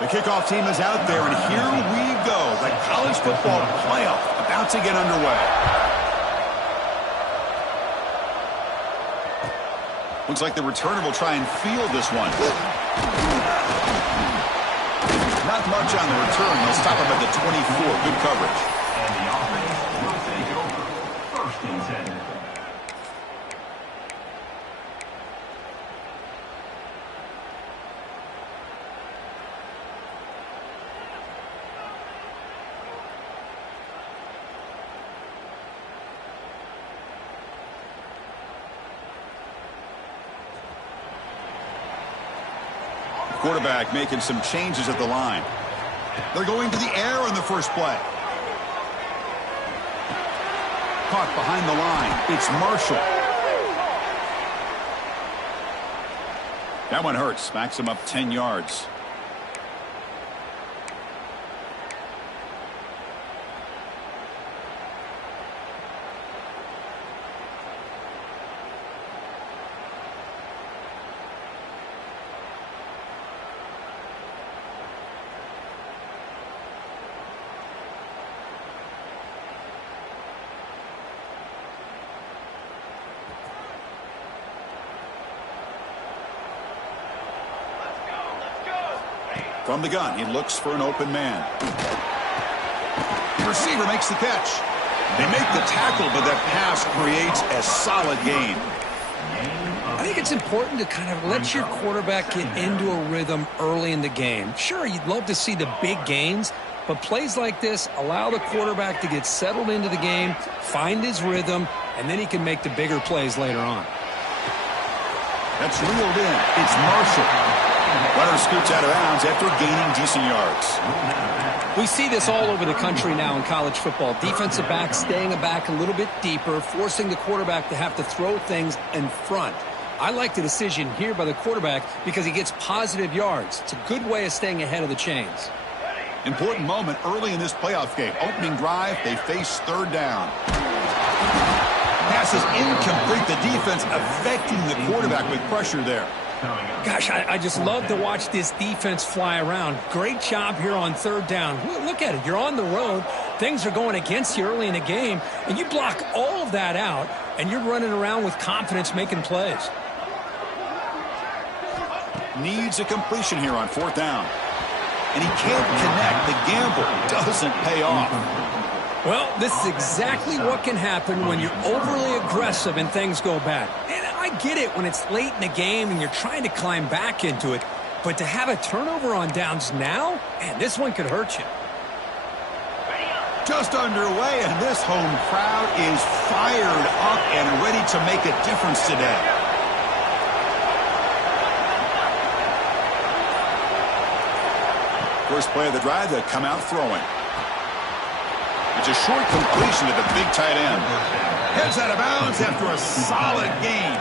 The kickoff team is out there, and here we go. The college football playoff about to get underway. Looks like the returner will try and field this one. Not much on the return. They'll stop him at the 24. Good coverage. And the offense will take over. First and 10. Quarterback making some changes at the line. They're going to the air on the first play. Caught behind the line. It's Marshall. That one hurts. Backs him up 10 yards. From the gun, he looks for an open man. The receiver makes the catch. They make the tackle, but that pass creates a solid gain. I think it's important to kind of let your quarterback get into a rhythm early in the game. Sure, you'd love to see the big gains, but plays like this allow the quarterback to get settled into the game, find his rhythm, and then he can make the bigger plays later on. That's reeled in. It's Marshall. Runner scoots out of bounds after gaining decent yards. We see this all over the country now in college football. Defensive backs staying back a little bit deeper, forcing the quarterback to have to throw things in front. I like the decision here by the quarterback because he gets positive yards. It's a good way of staying ahead of the chains. Important moment early in this playoff game. Opening drive, they face third down. Pass is incomplete. The defense affecting the quarterback with pressure there. Gosh, I just love to watch this defense fly around. Great job here on third down. Look at it. You're on the road. Things are going against you early in the game, and you block all of that out, and you're running around with confidence making plays. Needs a completion here on fourth down. And he can't connect. The gamble doesn't pay off. Well, this is exactly what can happen when you're overly aggressive and things go bad. And I get it when it's late in the game and you're trying to climb back into it. But to have a turnover on downs now, man, this one could hurt you. Just underway, and this home crowd is fired up and ready to make a difference today. First play of the drive, they come out throwing. It's a short completion to the big tight end. Heads out of bounds after a solid gain.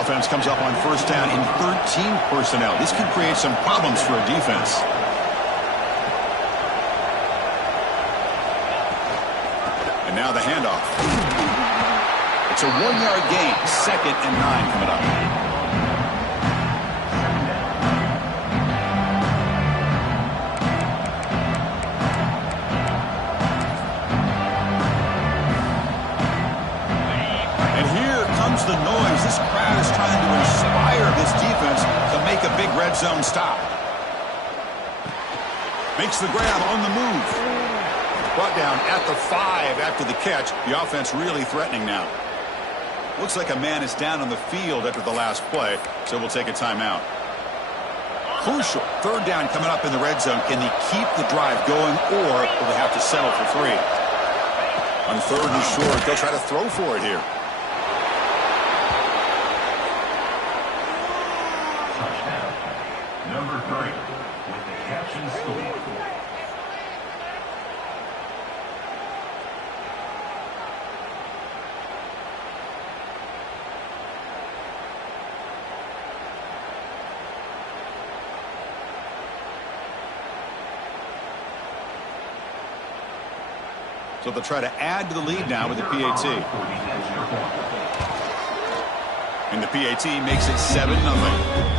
Offense comes up on first down in 13 personnel. This could create some problems for a defense. And now the handoff. It's a 1-yard gain. 2nd and 9 coming up. The noise. This crowd is trying to inspire this defense to make a big red zone stop. Makes the grab on the move. Brought down at the 5 after the catch. The offense really threatening now. Looks like a man is down on the field after the last play, so we'll take a timeout. Crucial. Third down coming up in the red zone. Can they keep the drive going, or will they have to settle for 3? On third and short, they'll try to throw for it here. Number 3 with the catch and score. So they'll try to add to the lead now with the PAT. And the PAT makes it 7-0.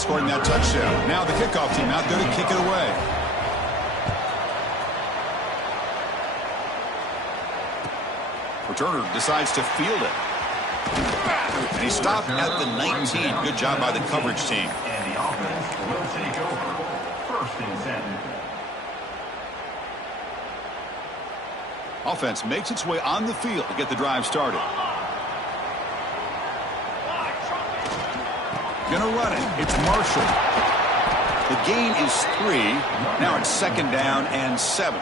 scoring that touchdown. Now the kickoff team out there to kick it away. Returner decides to field it. And he stopped at the 19. Good job by the coverage team. And the offense will take over. First and 10. Offense makes its way on the field to get the drive started. Gonna run it. It's Marshall. The gain is 3. Now it's 2nd down and 7.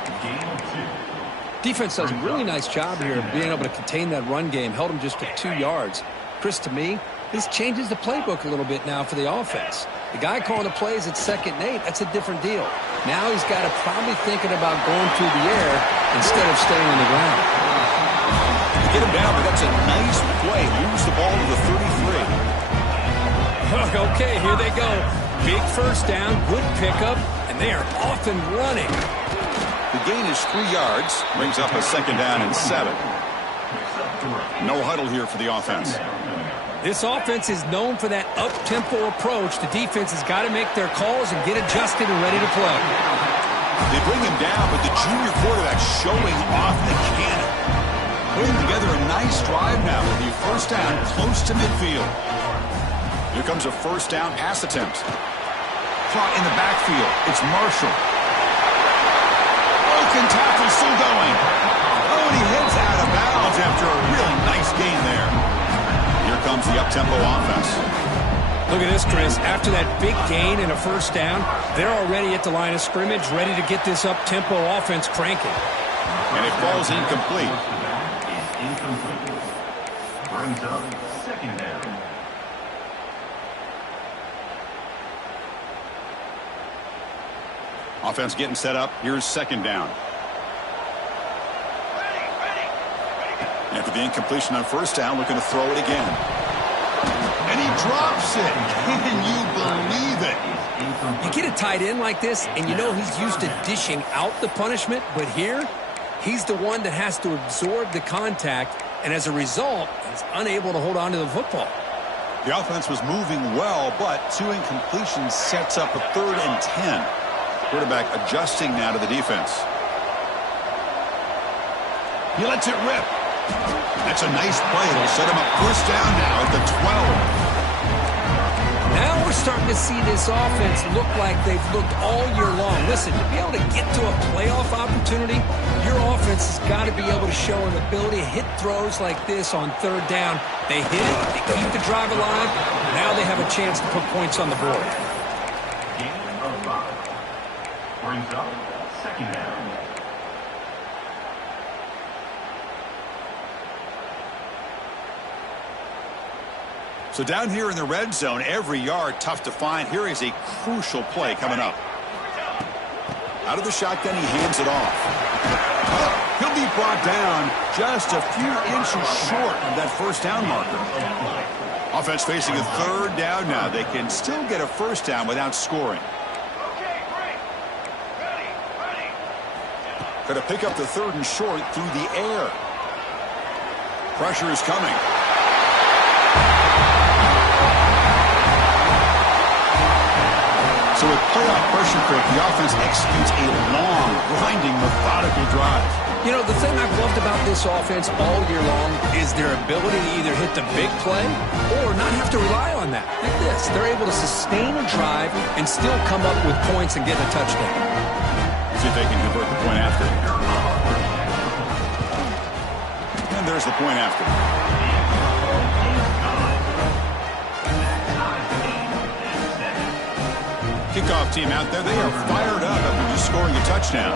Defense does a really nice job here of being able to contain that run game. Held him just to 2 yards. Chris, to me, this changes the playbook a little bit now for the offense. The guy calling the plays at 2nd and 8, that's a different deal. Now he's got to probably thinking about going through the air instead of staying on the ground. You get him down, but that's a nice play. Moves the ball to the 33. Okay, here they go. Big first down, good pickup, and they are off and running. The gain is 3 yards. Brings up a 2nd down and 7. No huddle here for the offense. This offense is known for that up-tempo approach. The defense has got to make their calls and get adjusted and ready to play. They bring him down, but the junior quarterback showing off the cannon. Putting together a nice drive now with the first down close to midfield. Here comes a first down pass attempt. Caught in the backfield. It's Marshall. Broken tackle still going. Oh, and he heads out of bounds after a really nice gain there. Here comes the up-tempo offense. Look at this, Chris. After that big gain and a first down, they're already at the line of scrimmage, ready to get this up-tempo offense cranking. And it falls incomplete. Incomplete. Brings up 2nd down. Offense getting set up. Here's 2nd down. After the incompletion on first down, looking to throw it again. And he drops it. Can you believe it? You get a tight end like this, and you know he's used to dishing out the punishment, but here, he's the one that has to absorb the contact, and as a result, he's unable to hold on to the football. The offense was moving well, but 2 incompletions sets up a 3rd and 10. Quarterback adjusting now to the defense. He lets it rip. That's a nice play. It'll set him up first down now at the 12. Now we're starting to see this offense look like they've looked all year long. Listen, to be able to get to a playoff opportunity, your offense has got to be able to show an ability to hit throws like this on 3rd down. They hit it, they keep the drive alive. Now they have a chance to put points on the board. Brings up 2nd down. So down here in the red zone, every yard tough to find. Here is a crucial play coming up. Out of the shotgun, he hands it off. He'll be brought down just a few inches short of that first down marker. Offense facing a 3rd down now. They can still get a first down without scoring. Going to pick up the 3rd and short through the air. Pressure is coming. So with playoff pressure creep, the offense executes a long, grinding, methodical drive. You know, the thing I've loved about this offense all year long is their ability to either hit the big play or not have to rely on that. Like this, they're able to sustain a drive and still come up with points and get a touchdown. See if they can convert the point after. And there's the point after. Kickoff team out there, they are fired up after just scoring a touchdown.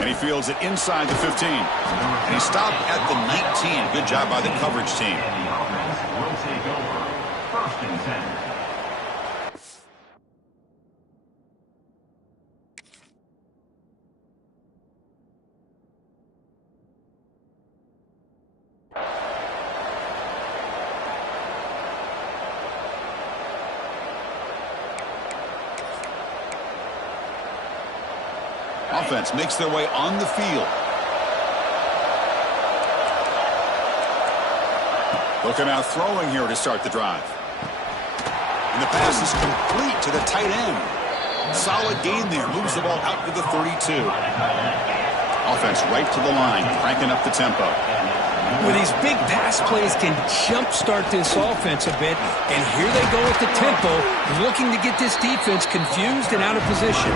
And he fields it inside the 15. And he stopped at the 19. Good job by the coverage team. And the offense will take over. 1st and 10. Offense makes their way on the field. They'll come out throwing here to start the drive. And the pass is complete to the tight end. Solid gain there. Moves the ball out to the 32. Offense right to the line, cranking up the tempo. With these big pass plays can jumpstart this offense a bit. And here they go at the tempo, looking to get this defense confused and out of position.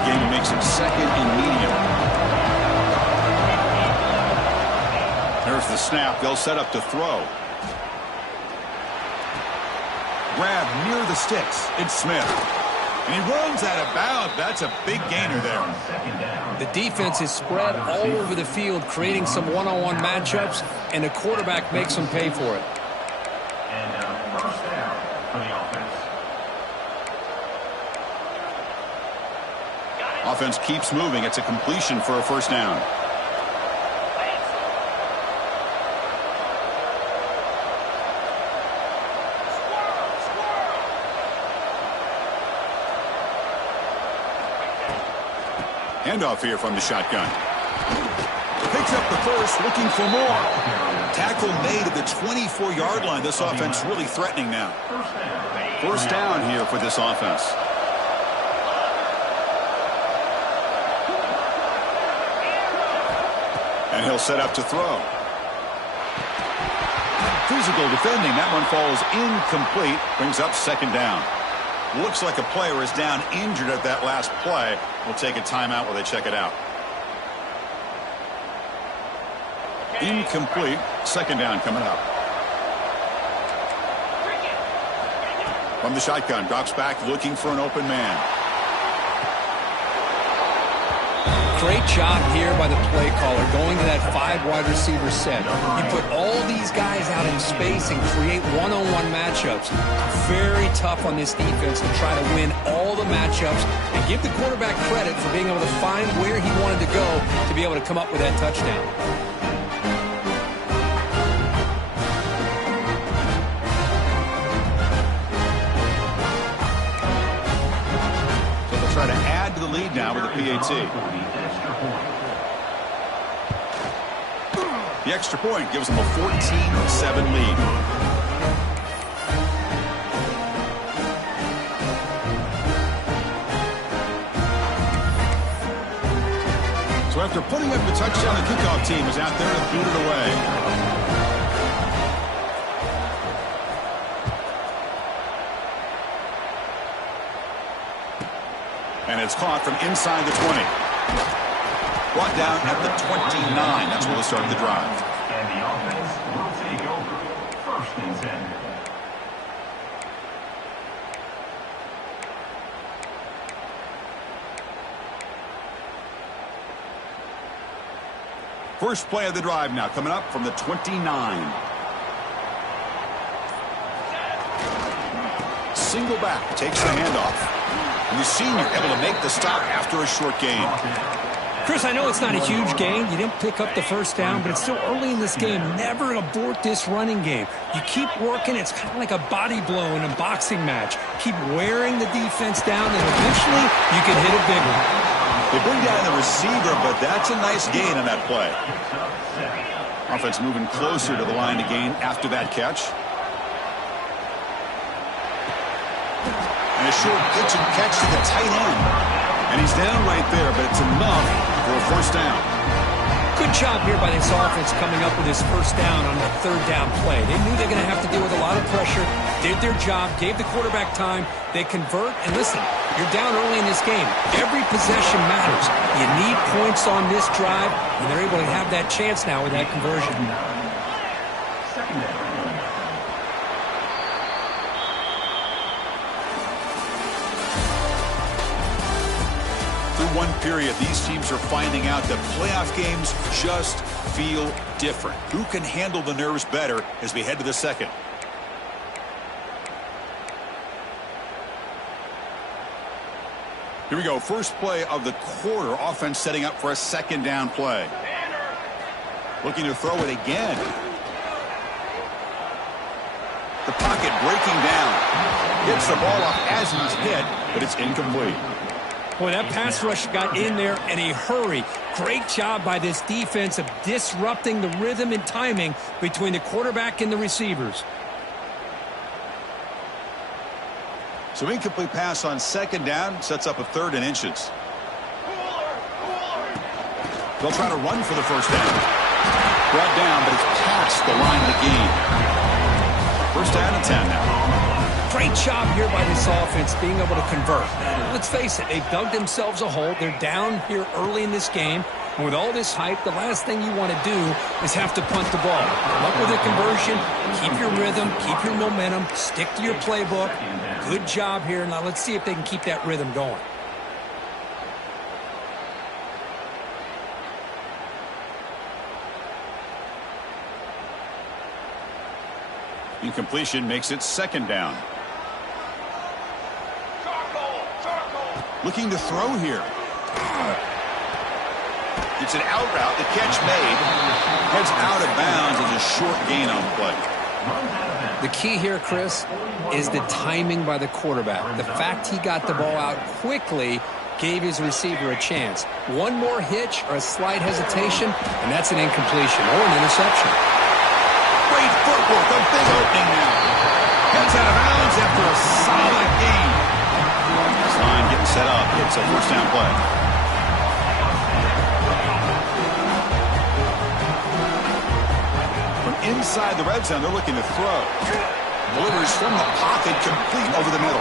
Again, makes it second and medium. There's the snap. They'll set up to throw. Grab near the sticks. It's Smith. And he runs out of bounds. That's a big gainer there. The defense is spread all over the field, creating some one-on-one matchups, and the quarterback makes them pay for it. And first down for the offense. Offense keeps moving. It's a completion for a first down. Handoff here from the shotgun. Picks up the first, looking for more. Tackle made at the 24-yard line. This offense really threatening now. First down here for this offense. And he'll set up to throw. Physical defending. That one falls incomplete. Brings up second down. Looks like a player is down injured at that last play. We'll take a timeout while they check it out. Incomplete. Second down coming up. From the shotgun, drops back looking for an open man. Great job here by the play caller, going to that 5 wide receiver set. You put all these guys out in space and create one-on-one matchups. Very tough on this defense to try to win all the matchups and give the quarterback credit for being able to find where he wanted to go to be able to come up with that touchdown. So they'll try to add to the lead now with a PAT. The extra point gives them a 14-7 lead. So after putting up the touchdown, the kickoff team is out there to boot it away. And it's caught from inside the 20. Brought down at the 29. That's where we'll start the drive. And the offense will take over. First and 10. First play of the drive now coming up from the 29. Single back takes the handoff. And the senior able to make the stop after a short gain. Chris, I know it's not a huge gain. You didn't pick up the first down, but it's still early in this game. Never abort this running game. You keep working. It's kind of like a body blow in a boxing match. Keep wearing the defense down, and eventually you can hit a big one. They bring down the receiver, but that's a nice gain on that play. Offense moving closer to the line to gain after that catch. And a short pitch and catch to the tight end. And he's down right there, but it's enough for a first down. Good job here by this offense coming up with his first down on that third down play. They knew they were going to have to deal with a lot of pressure, did their job, gave the quarterback time. They convert, and listen, you're down early in this game. Every possession matters. You need points on this drive, and they're able to have that chance now with that conversion. Second down. One period, these teams are finding out that playoff games just feel different. Who can handle the nerves better as we head to the second? Here we go. First play of the quarter. Offense setting up for a second down play. Looking to throw it again. The pocket breaking down. Gets the ball off as he's hit, but it's incomplete. Boy, that pass rush got in there in a hurry. Great job by this defense of disrupting the rhythm and timing between the quarterback and the receivers. So incomplete pass on second down sets up a 3rd and inches. They'll try to run for the first down. Brought down, but it's past the line of the game. First down and 10 now. Great job here by this offense being able to convert. Let's face it, they've dug themselves a hole. They're down here early in this game. And with all this hype, the last thing you want to do is have to punt the ball. Come up with a conversion, keep your rhythm, keep your momentum, stick to your playbook. Good job here. Now let's see if they can keep that rhythm going. Incompletion makes it second down. Looking to throw here. It's an out route. The catch made. Heads out of bounds as a short gain on play. The key here, Chris, is the timing by the quarterback. The fact he got the ball out quickly gave his receiver a chance. One more hitch or a slight hesitation, and that's an incompletion or an interception. Great footwork. A big opening now. Heads out of bounds after a solid gain. This line getting set up. It's a first down play. Inside the red zone, they're looking to throw. Delivers from the pocket, complete over the middle.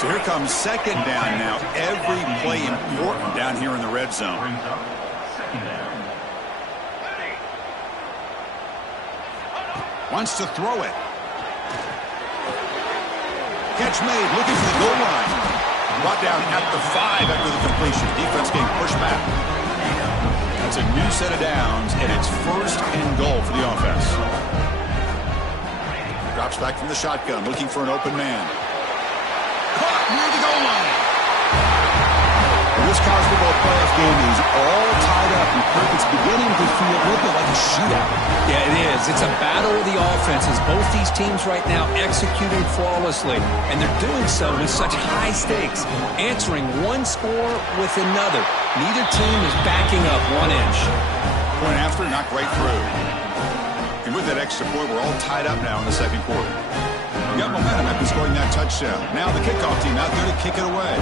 So here comes second down now. Every play important down here in the red zone. Wants to throw it. Catch made, looking for the goal line. Brought down at the 5 after the completion. Defense getting pushed back. That's a new set of downs, and it's first and goal for the offense. Drops back from the shotgun, looking for an open man. Caught near the goal line. This college football playoff game is all tied up, and Kirk, it's beginning to feel a little bit like a shootout. Yeah, it is. It's a battle of the offenses. Both these teams right now executing flawlessly, and they're doing so with such high stakes, answering one score with another. Neither team is backing up 1 inch. Point after, knocked right through. And with that extra point, we're all tied up now in the second quarter. We got momentum after scoring that touchdown. Now the kickoff team out there to kick it away.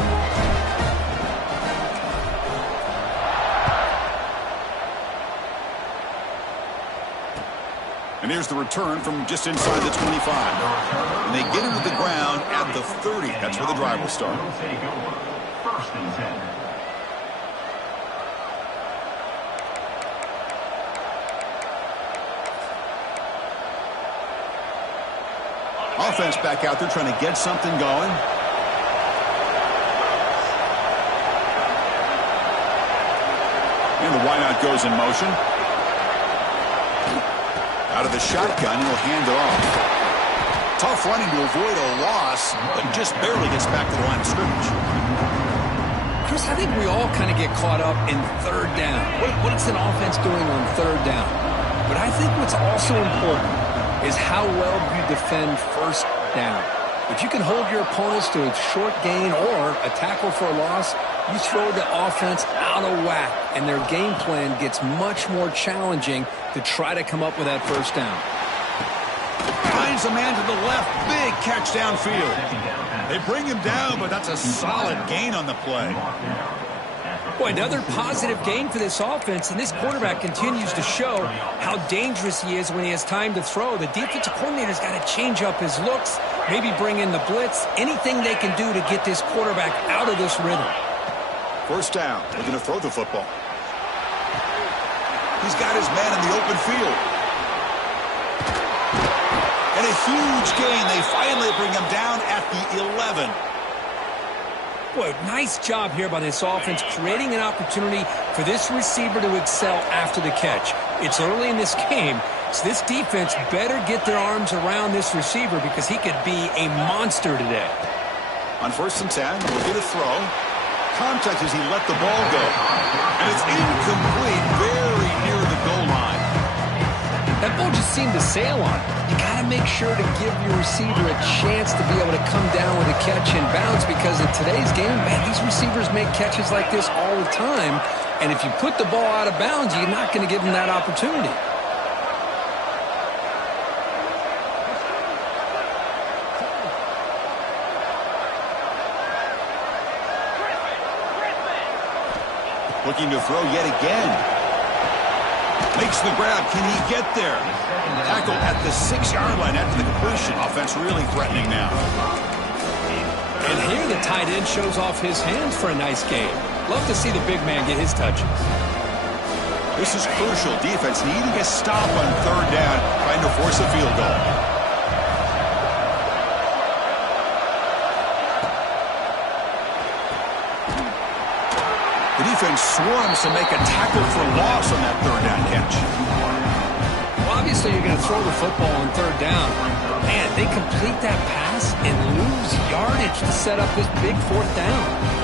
And here's the return from just inside the 25. And they get him to the ground at the 30. That's where the drive will start. First and 10. Offense back out there trying to get something going. And the wideout goes in motion. Out of the shotgun, he'll hand it off. Tough running to avoid a loss, but just barely gets back to the line of scrimmage. Chris, I think we all kind of get caught up in third down. What is an offense doing on third down? But I think what's also important is how well you defend first down. If you can hold your opponents to a short gain or a tackle for a loss, you throw the offense out of whack, and their game plan gets much more challenging to try to come up with that first down. Finds a man to the left. Big catch downfield. They bring him down, but that's a solid gain on the play. Boy, another positive gain for this offense, and this quarterback continues to show how dangerous he is when he has time to throw. The defensive coordinator's got to change up his looks, maybe bring in the blitz, anything they can do to get this quarterback out of this rhythm. First down. They're going to throw the football. He's got his man in the open field. And a huge gain. They finally bring him down at the 11. Boy, nice job here by this offense, creating an opportunity for this receiver to excel after the catch. It's early in this game, so this defense better get their arms around this receiver because he could be a monster today. On first and 10, we'll get a throw. Contact as he let the ball go. And it's incomplete, very near the goal line. That football just seemed to sail on it. You got to make sure to give your receiver a chance to be able to come down with a catch and bounce, because in today's game, man, these receivers make catches like this all the time. And if you put the ball out of bounds, you're not going to give them that opportunity. Looking to throw yet again. Makes the grab. Can he get there? Tackle at the 6-yard line after the completion. Offense really threatening now. And here the tight end shows off his hands for a nice game. Love to see the big man get his touches. This is crucial. Defense needing a stop on 3rd down, trying to force a field goal. The defense swarms to make a tackle for loss on that 3rd down catch. Well, obviously you're going to throw the football on 3rd down. Man, they complete that pass and lose yardage to set up this big 4th down.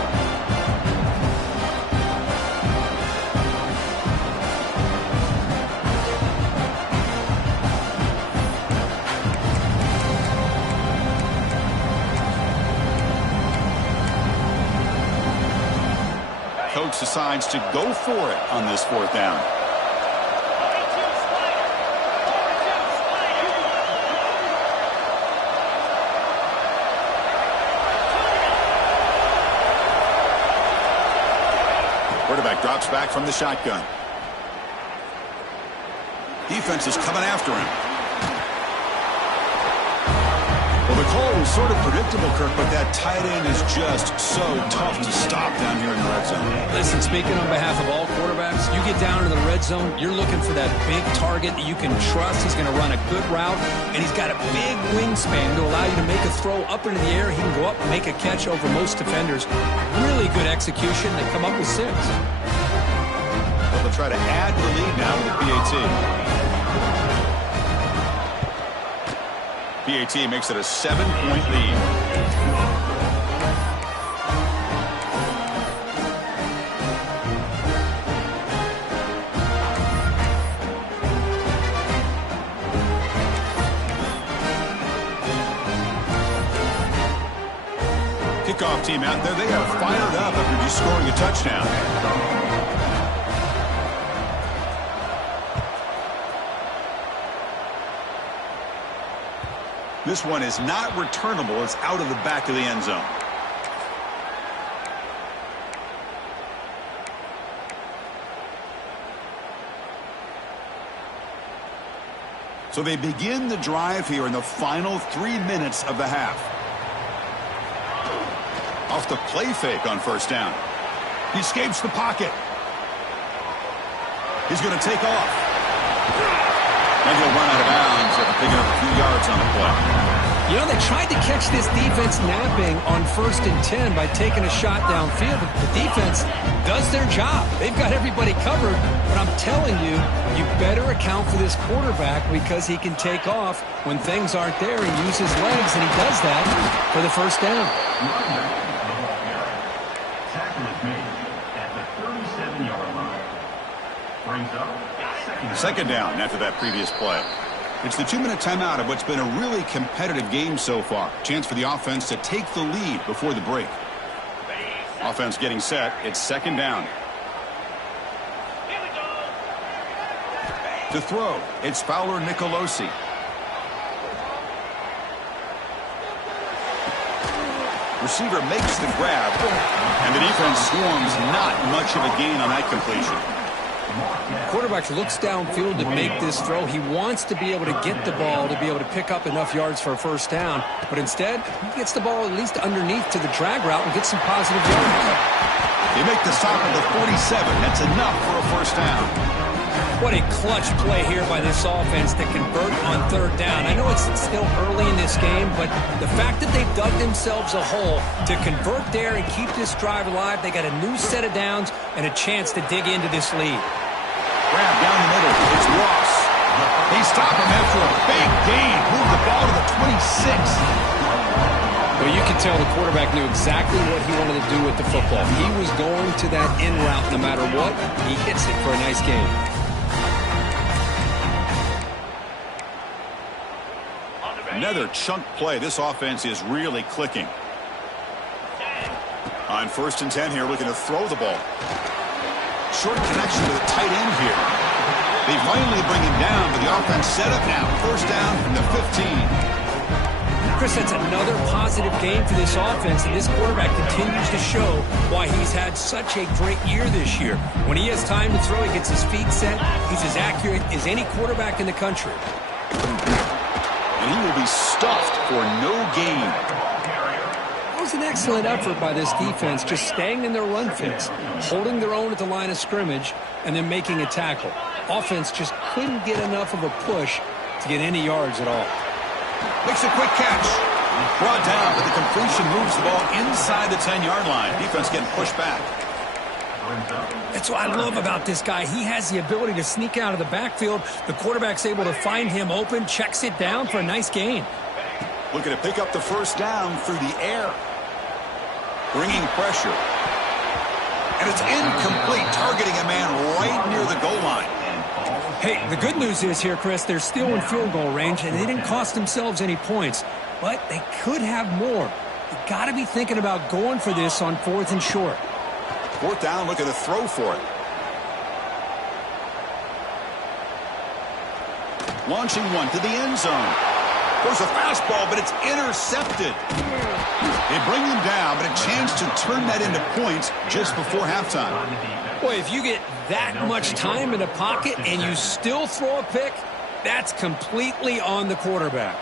Coach decides to go for it on this 4th down. Quarterback drops back from the shotgun. Defense is coming after him. Well, the call was sort of predictable, Kirk, but that tight end is just so tough to stop down here in the red zone. Listen, speaking on behalf of all quarterbacks, you get down to the red zone, you're looking for that big target that you can trust. He's going to run a good route, and he's got a big wingspan to allow you to make a throw up into the air. He can go up and make a catch over most defenders. Really good execution. They come up with 6. Well, they'll try to add to the lead now with the PAT. PAT makes it a 7-point lead. Kickoff team out there. They are fired up after just scoring a touchdown. This one is not returnable. It's out of the back of the end zone. So they begin the drive here in the final 3 minutes of the half. Off the play fake on 1st down. He escapes the pocket. He's going to take off. And he'll run out of bounds after picking up a few yards on the play. You know, they tried to catch this defense napping on 1st and 10 by taking a shot downfield. The defense does their job. They've got everybody covered. But I'm telling you, you better account for this quarterback because he can take off when things aren't there and use his legs, and he does that for the 1st down. Tackle is made at the 37-yard line. Brings up 2nd down after that previous play. It's the 2-minute timeout of what's been a really competitive game so far. Chance for the offense to take the lead before the break. Offense getting set. It's 2nd down. To throw, it's Fowler Nicolosi. Receiver makes the grab, and the defense swarms. Not much of a gain on that completion. Quarterback looks downfield to make this throw. He wants to be able to get the ball to be able to pick up enough yards for a 1st down. But instead, he gets the ball at least underneath to the drag route and gets some positive yards. They make the stop at the 47. That's enough for a 1st down. What a clutch play here by this offense to convert on 3rd down. I know it's still early in this game, but the fact that they've dug themselves a hole to convert there and keep this drive alive, they got a new set of downs and a chance to dig into this lead. Grab down the middle. It's Ross. They stop him after a big gain. Move the ball to the 26. Well, you can tell the quarterback knew exactly what he wanted to do with the football. He was going to that in route no matter what. He hits it for a nice game. Another chunk play. This offense is really clicking. On 1st and 10 here, looking to throw the ball. Short connection to the tight end here. They finally bring him down, but the offense set up now. 1st down from the 15. Chris, that's another positive game for this offense, and this quarterback continues to show why he's had such a great year this year. When he has time to throw, he gets his feet set. He's as accurate as any quarterback in the country. And he will be stuffed for no gain. That was an excellent effort by this defense, just staying in their run fence, holding their own at the line of scrimmage, and then making a tackle. Offense just couldn't get enough of a push to get any yards at all. Makes a quick catch. Brought down, but the completion moves the ball inside the 10-yard line. Defense getting pushed back. That's what I love about this guy. He has the ability to sneak out of the backfield. The quarterback's able to find him open, checks it down for a nice gain. Looking to pick up the 1st down through the air. Bringing pressure. And it's incomplete, targeting a man right near the goal line. Hey, the good news is here, Chris, they're still in field goal range, and they didn't cost themselves any points. But they could have more. You got to be thinking about going for this on 4th and short. 4th down, looking to throw for it. Launching one to the end zone. Goes a fastball, but it's intercepted. They bring him down, but a chance to turn that into points just before halftime. Boy, if you get that much time in the pocket and you still throw a pick, that's completely on the quarterback.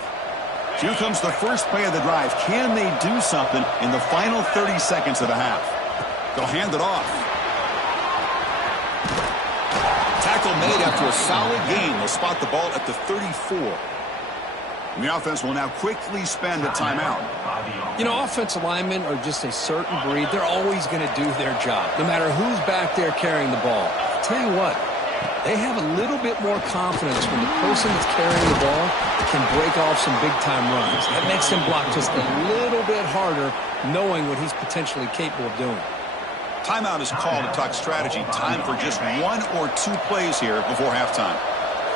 Here comes the first play of the drive. Can they do something in the final 30 seconds of the half? They'll hand it off. Tackle made after a solid gain. They'll spot the ball at the 34. And the offense will now quickly spend a timeout. You know, offensive linemen are just a certain breed. They're always going to do their job, no matter who's back there carrying the ball. I'll tell you what, they have a little bit more confidence when the person that's carrying the ball can break off some big-time runs. That makes them block just a little bit harder, knowing what he's potentially capable of doing. Timeout is called to talk strategy. Time for just 1 or 2 plays here before halftime.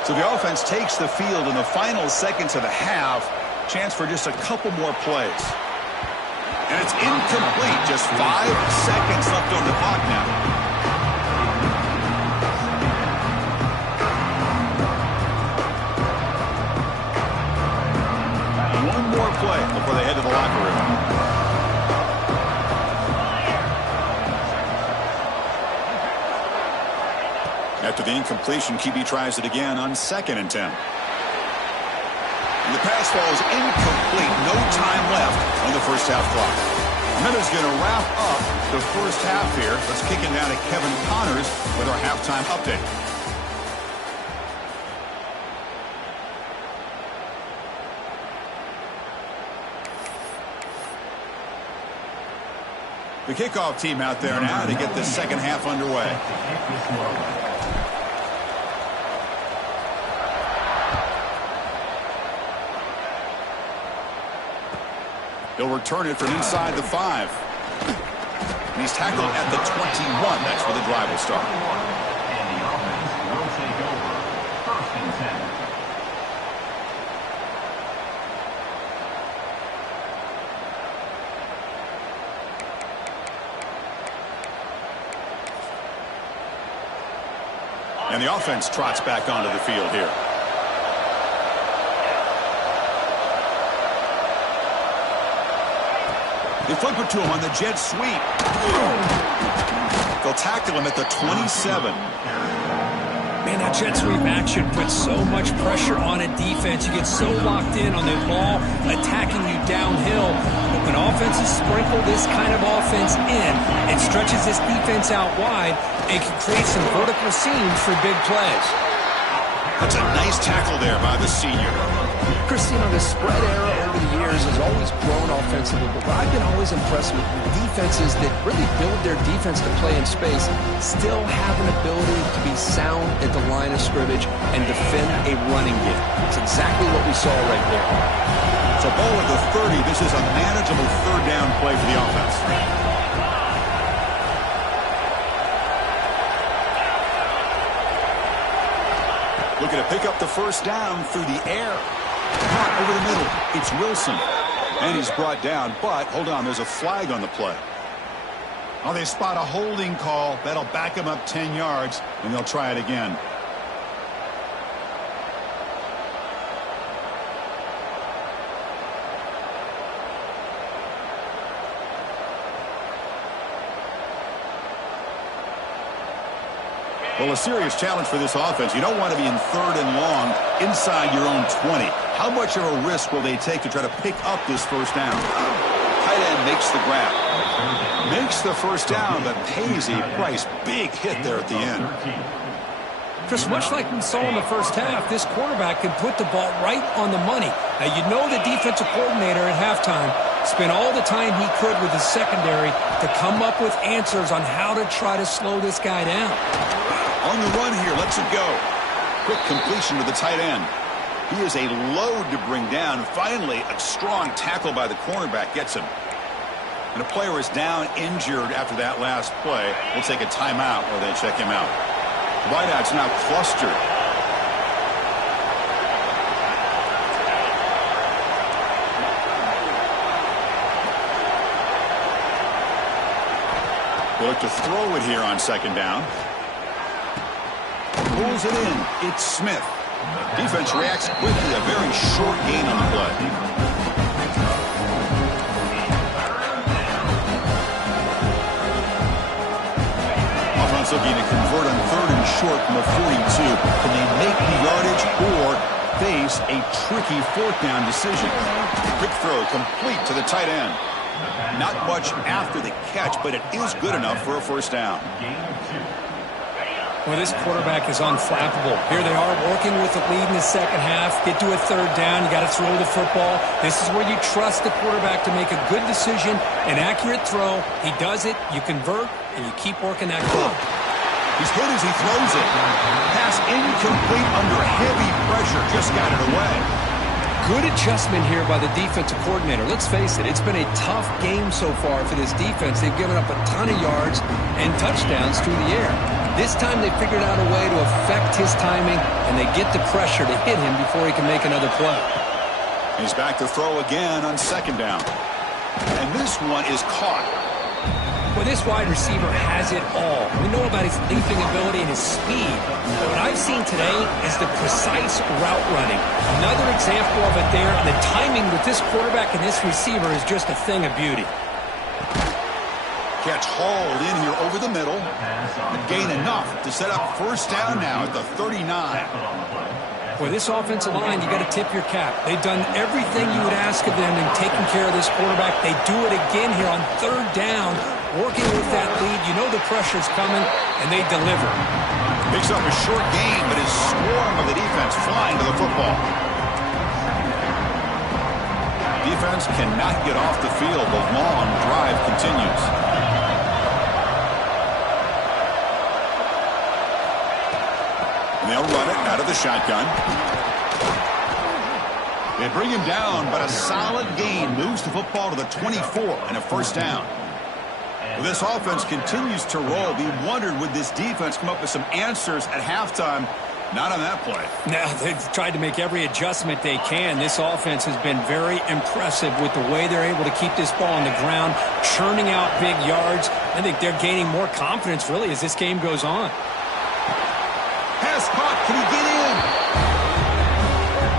So the offense takes the field in the final seconds of the half. Chance for just a couple more plays. And it's incomplete. Just 5 seconds left on the clock now. One more play before they head to the locker room. After the incompletion, QB tries it again on 2nd and 10. And the pass falls incomplete. No time left on the first half clock. And that is going to wrap up the first half here. Let's kick it down to Kevin Connors with our halftime update. The kickoff team out there now to get the second half underway. He'll return it from inside the 5. And he's tackled at the 21. That's where the drive will start. And the offense will take over 1st and 10. And the offense trots back onto the field here. They flip it to him on the jet sweep. They'll tackle him at the 27. Man, that jet sweep action puts so much pressure on a defense. You get so locked in on the ball attacking you downhill. But when offenses sprinkle this kind of offense in, it stretches this defense out wide and can create some vertical seams for big plays. That's a nice tackle there by the senior. Chris, you know, the spread era over the years has always grown offensively, but I've been always impressed with defenses that really build their defense to play in space, still have an ability to be sound at the line of scrimmage and defend a running game. It's exactly what we saw right there. So ball at the 30. This is a manageable 3rd down play for the offense. Looking to pick up the 1st down through the air. Over the middle, it's Wilson. And he's brought down, but hold on, there's a flag on the play. Oh, they spot a holding call. That'll back him up 10 yards, and they'll try it again. Well, a serious challenge for this offense. You don't want to be in 3rd and long inside your own 20. How much of a risk will they take to try to pick up this first down? Tight end makes the grab. Makes the first down, but pays a price. Big hit there at the end. Just much like we saw in the first half, this quarterback can put the ball right on the money. Now, you know the defensive coordinator at halftime spent all the time he could with his secondary to come up with answers on how to try to slow this guy down. On the run here, lets it go. Quick completion to the tight end. He is a load to bring down. Finally, a strong tackle by the cornerback gets him. And a player is down injured after that last play. We'll take a timeout while they check him out. Wideouts now clustered. We'll look to throw it here on 2nd down. Pulls it in. It's Smith. Defense reacts quickly. A very short gain on the play. Offense looking to convert on 3rd and short from the 42. Can they make the yardage or face a tricky 4th down decision? Quick throw complete to the tight end. Not much after the catch, but it is good enough for a first down. Well, this quarterback is unflappable. Here they are working with the lead in the second half. Get to a 3rd down. You got to throw the football. This is where you trust the quarterback to make a good decision, an accurate throw. He does it. You convert, and you keep working that clock. He's hit as he throws it. Pass incomplete under heavy pressure. Just got it away. Good adjustment here by the defensive coordinator. Let's face it, it's been a tough game so far for this defense. They've given up a ton of yards and touchdowns through the air. This time they figured out a way to affect his timing, and they get the pressure to hit him before he can make another play. He's back to throw again on 2nd down. And this one is caught. Well, this wide receiver has it all. We know about his leaping ability and his speed. But what I've seen today is the precise route running. Another example of it there. And the timing with this quarterback and this receiver is just a thing of beauty. Catch hauled in here over the middle. And gain enough to set up first down now at the 39. For this offensive line, you got to tip your cap. They've done everything you would ask of them in taking care of this quarterback. They do it again here on 3rd down. Working with that lead, you know the pressure's coming, and they deliver. Picks up a short gain, but his swarm of the defense flying to the football. Defense cannot get off the field. The long drive continues. And they'll run it out of the shotgun. They bring him down, but a solid gain moves the football to the 24 and a first down. Well, this offense continues to roll. We wondered, would this defense come up with some answers at halftime? Not on that play. Now, they've tried to make every adjustment they can. This offense has been very impressive with the way they're able to keep this ball on the ground, churning out big yards. I think they're gaining more confidence, really, as this game goes on. Pass caught. Can he get in?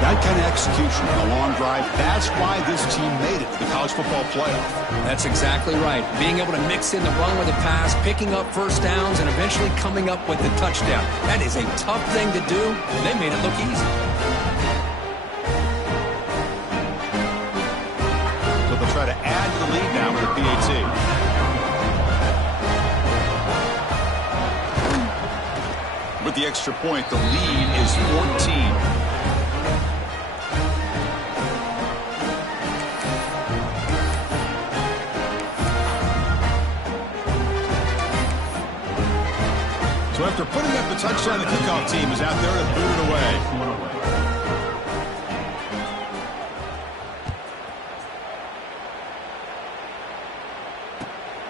That kind of execution on a long drive, that's why this team made it to the college football playoff. That's exactly right. Being able to mix in the run with the pass, picking up first downs, and eventually coming up with the touchdown. That is a tough thing to do, and they made it look easy. So they'll try to add to the lead now with the PAT. With the extra point, the lead is 14. So after putting up the touchdown, the kickoff team is out there to boot it away.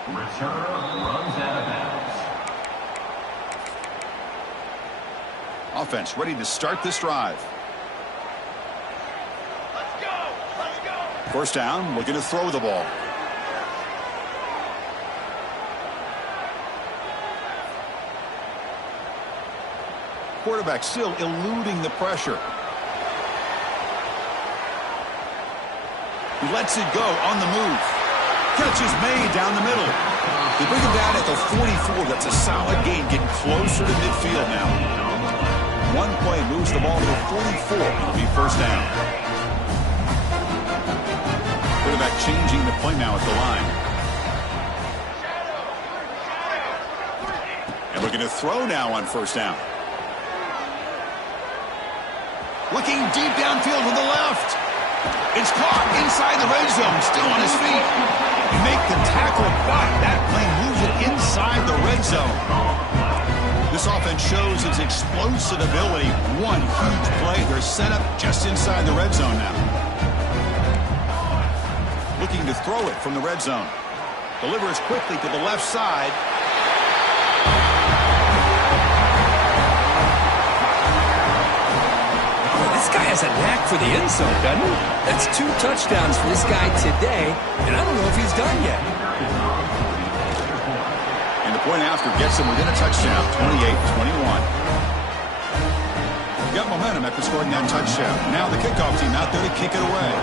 Returner runs out of bounds. Offense ready to start this drive. First down, looking to throw the ball. Quarterback still eluding the pressure. He lets it go on the move. Catch is made down the middle. They bring him down at the 44. That's a solid gain, getting closer to midfield now. One play moves the ball to the 44. It'll be first down. Quarterback changing the play now at the line. And looking to throw now on first down. Looking deep downfield to the left. It's caught inside the red zone, still on his feet. You make the tackle, but that plane moves it inside the red zone. This offense shows its explosive ability. One huge play. They're set up just inside the red zone now. Looking to throw it from the red zone. Delivers quickly to the left side. This guy has a knack for the end zone, doesn't he? That's 2 touchdowns for this guy today, and I don't know if he's done yet. And the point after gets him within a touchdown, 28-21. Got momentum after scoring that touchdown. Now the kickoff team out there to kick it away.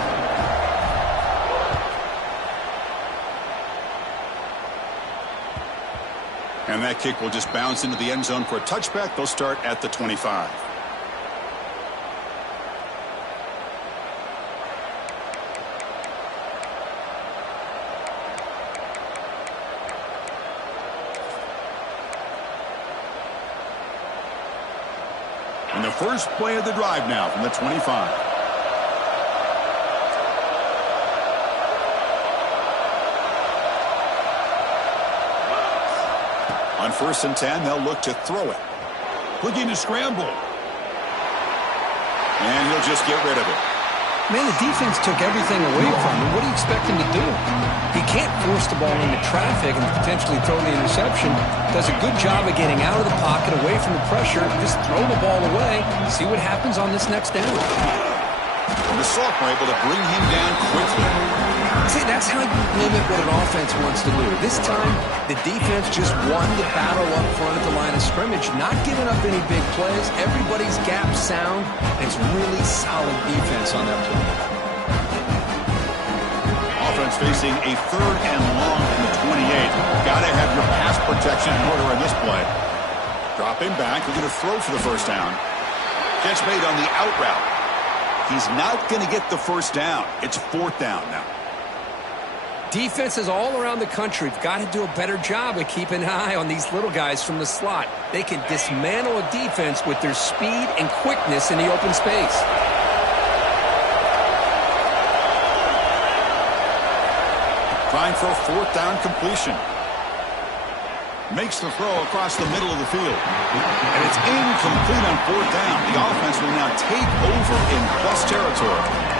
And that kick will just bounce into the end zone for a touchback. They'll start at the 25. And the first play of the drive now from the 25. On 1st and 10, they'll look to throw it. Looking to scramble. And he'll just get rid of it. Man, the defense took everything away from him. What do you expect him to do? He can't force the ball into traffic and potentially throw the interception. Does a good job of getting out of the pocket, away from the pressure. Just throw the ball away. See what happens on this next down. And the sophomore able to bring him down quickly. See, that's how you limit what an offense wants to do. This time, the defense just won the battle up front at the line of scrimmage, not giving up any big plays. Everybody's gap sound. It's really solid defense on that play. Offense facing a 3rd and long from the 28. Got to have your pass protection in order in this play. Dropping back, looking to throw for the first down. Catch made on the out route. He's not going to get the first down. It's 4th down now. Defenses all around the country have got to do a better job of keeping an eye on these little guys from the slot. They can dismantle a defense with their speed and quickness in the open space. Trying for a 4th down completion. Makes the throw across the middle of the field. And it's incomplete on 4th down. The offense will now take over in plus territory.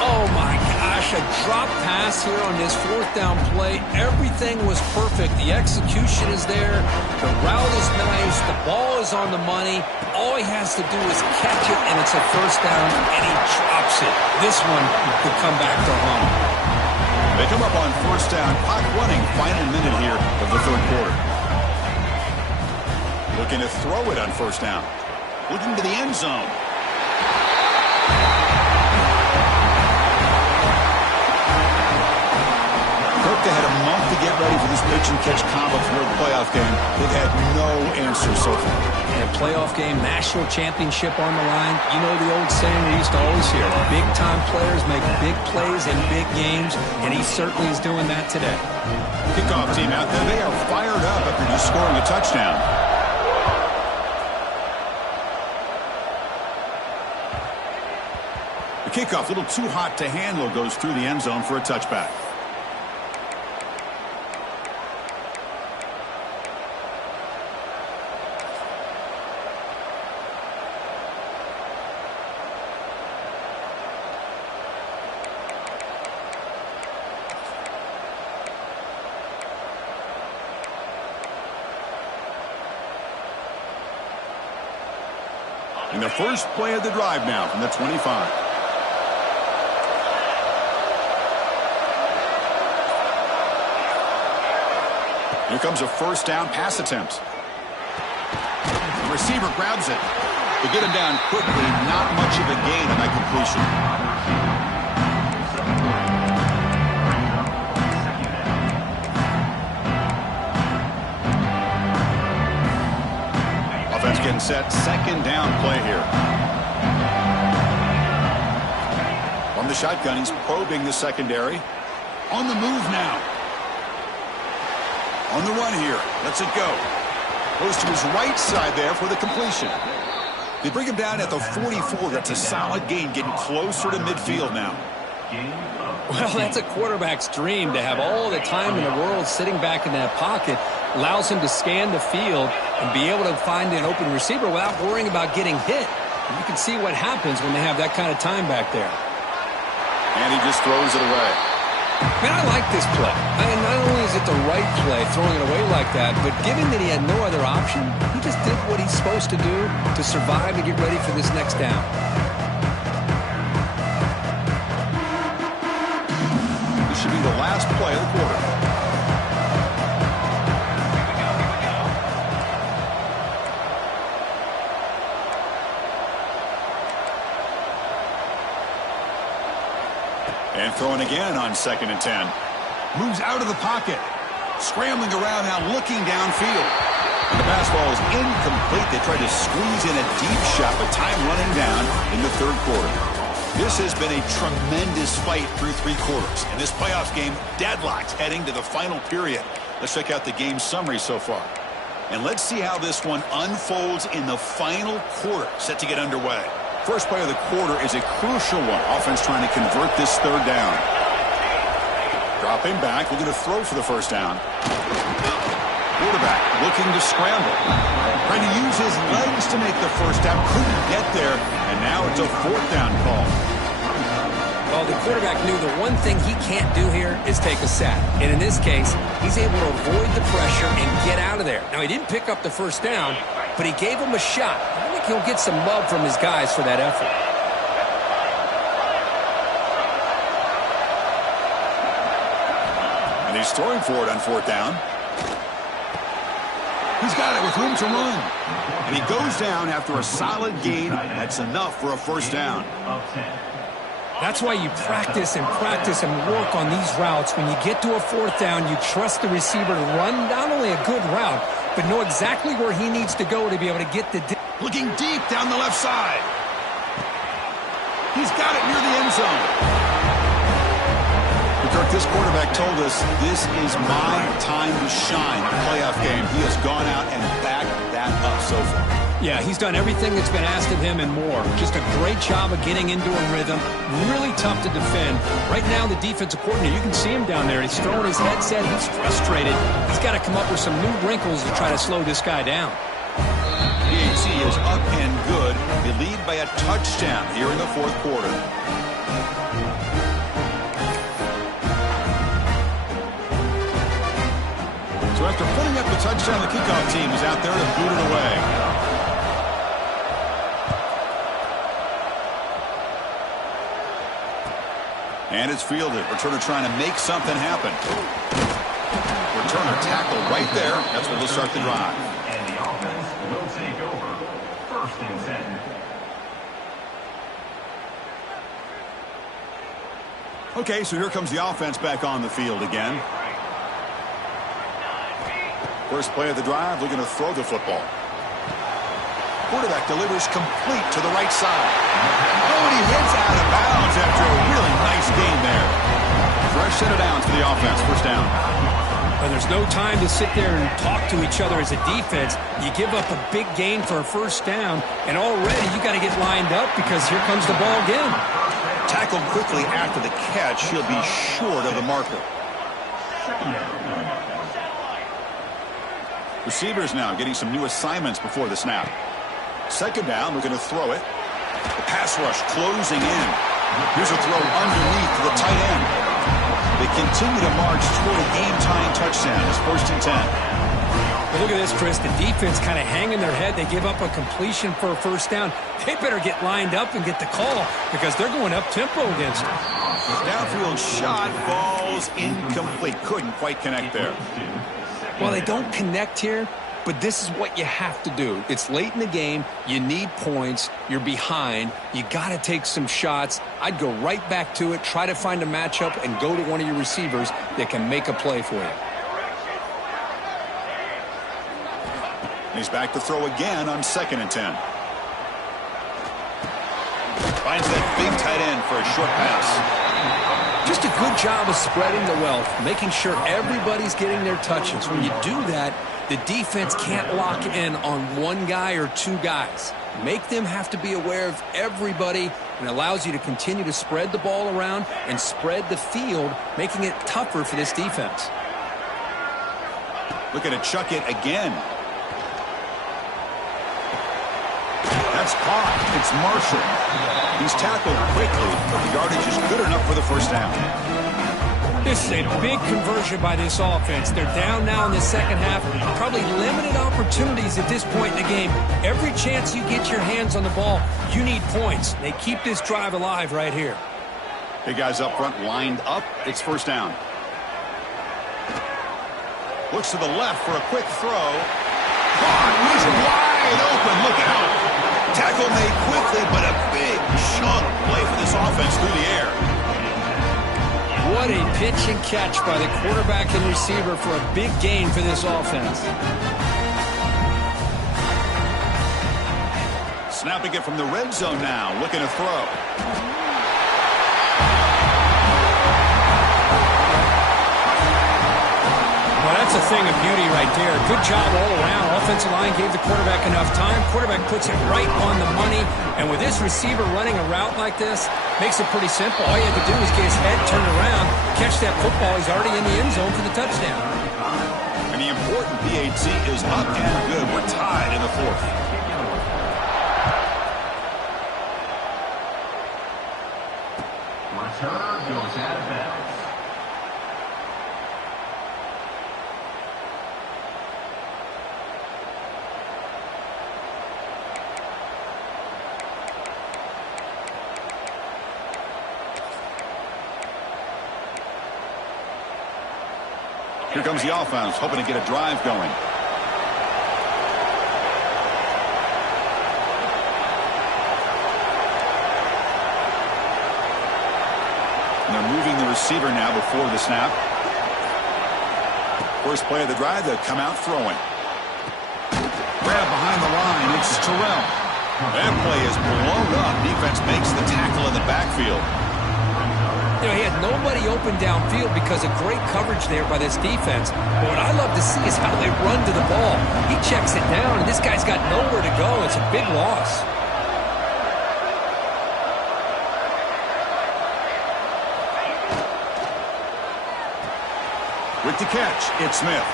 Oh, my gosh, a drop pass here on this 4th down play. Everything was perfect. The execution is there. The route is nice. The ball is on the money. All he has to do is catch it, and it's a first down, and he drops it. This one could come back to home. They come up on 1st down. Clock running. Final minute here of the 3rd quarter. Looking to throw it on 1st down. Looking to the end zone. They had a month to get ready for this pitch and catch combo for their playoff game. They've had no answer so far. And playoff game, national championship on the line. You know the old saying we used to always hear. Big-time players make big plays in big games, and he certainly is doing that today. Kickoff team out there. They are fired up after just scoring a touchdown. The kickoff, a little too hot to handle, goes through the end zone for a touchback. And the first play of the drive now from the 25. Here comes a first down pass attempt. The receiver grabs it. They get him down quickly. Not much of a gain on that completion. Offense getting set. Second down play here. From the shotgun, he's probing the secondary. On the move now. On the run here. Lets it go. Goes to his right side there for the completion. They bring him down at the 44. That's a solid gain, getting closer to midfield now. Well, that's a quarterback's dream to have all the time in the world sitting back in that pocket. Allows him to scan the field and be able to find an open receiver without worrying about getting hit. And you can see what happens when they have that kind of time back there. And he just throws it away. Man, I like this play. Not only is it the right play, throwing it away like that, but given that he had no other option, he just did what he's supposed to do to survive and get ready for this next down. This should be the last play of the quarter. And throwing again on 2nd and 10. Moves out of the pocket. Scrambling around now, looking downfield. And the pass ball is incomplete. They tried to squeeze in a deep shot, but time running down in the third quarter. This has been a tremendous fight through 3 quarters. In this playoff game, deadlocked heading to the final period. Let's check out the game summary so far. And let's see how this one unfolds in the final quarter, set to get underway. First play of the quarter is a crucial one. Offense trying to convert this third down. Dropping back, looking to throw for the first down. Quarterback looking to scramble. Trying to use his legs to make the first down. Couldn't get there, and now it's a 4th down call. Well, the quarterback knew the one thing he can't do here is take a sack. And in this case, he's able to avoid the pressure and get out of there. Now, he didn't pick up the first down, but he gave him a shot. I think he'll get some love from his guys for that effort. And he's throwing for it on 4th down. He's got it with room to run. And he goes down after a solid gain. That's enough for a first down. That's why you practice and work on these routes. When you get to a 4th down, you trust the receiver to run not only a good route, but know exactly where he needs to go to be able to get the... Looking deep down the left side. He's got it near the end zone. Kirk, this quarterback told us this is my time to shine. Playoff game. He has gone out and backed that up so far. Yeah, he's done everything that's been asked of him and more. Just a great job of getting into a rhythm. Really tough to defend. Right now, the defensive coordinator, you can see him down there. He's throwing his headset. He's frustrated. He's got to come up with some new wrinkles to try to slow this guy down. PAT is up and good. They lead by a touchdown here in the 4th quarter. So after putting up the touchdown, the kickoff team is out there to boot it away. And it's fielded. Returner trying to make something happen. Returner tackle right there. That's where they'll start the drive. And the offense will take over 1st and 10. Okay, so here comes the offense back on the field again. First play of the drive, looking to throw the football. Quarterback delivers complete to the right side. Oh, and he hits out of bounds after a really nice gain there. Fresh set of downs for the offense. First down. Well, there's no time to sit there and talk to each other as a defense. You give up a big gain for a first down, and already you got to get lined up because here comes the ball again. Tackled quickly after the catch. He'll be short of the marker. Receivers now getting some new assignments before the snap. Second down, we're going to throw it. The pass rush closing in. Here's a throw underneath to the tight end. They continue to march toward a game-tying touchdown. It's 1st and 10. But look at this, Chris. The defense kind of hanging their head. They give up a completion for a first down. They better get lined up and get the call because they're going up-tempo against them. Downfield shot falls incomplete. Couldn't quite connect there. Well, they don't connect here, but this is what you have to do. It's late in the game. You need points. You're behind. You got to take some shots. I'd go right back to it, try to find a matchup, and go to one of your receivers that can make a play for you. He's back to throw again on 2nd and 10. Finds that big tight end for a short pass. Just a good job of spreading the wealth, making sure everybody's getting their touches. When you do that, the defense can't lock in on one guy or two guys. Make them have to be aware of everybody, and allows you to continue to spread the ball around and spread the field, making it tougher for this defense. Looking to chuck it again. That's caught. It's Marshall. He's tackled quickly, but the yardage is good enough for the first down. This is a big conversion by this offense. They're down now in the second half. Probably limited opportunities at this point in the game. Every chance you get your hands on the ball, you need points. They keep this drive alive right here. Big guys up front lined up. It's first down. Looks to the left for a quick throw. Caught. He's wide open. Look out. Tackle made quickly, but a big chunk play for this offense through the air. What a pitch and catch by the quarterback and receiver for a big gain for this offense. Snapping it from the red zone now, looking to throw. Well, that's a thing of beauty right there. Good job all around. Offensive line gave the quarterback enough time. Quarterback puts it right on the money. And with this receiver running a route like this, makes it pretty simple. All you have to do is get his head turned around, catch that football. He's already in the end zone for the touchdown. And the important PAT is up and good. We're tied in the fourth. Return goes out of bounds. Here comes the offense, hoping to get a drive going. And they're moving the receiver now before the snap. First play of the drive, they'll come out throwing. Grab behind the line, it's Terrell. That play is blown up. Defense makes the tackle in the backfield. You know, he had nobody open downfield because of great coverage there by this defense. But what I love to see is how they run to the ball. He checks it down, and this guy's got nowhere to go. It's a big loss. With the catch, it's Smith.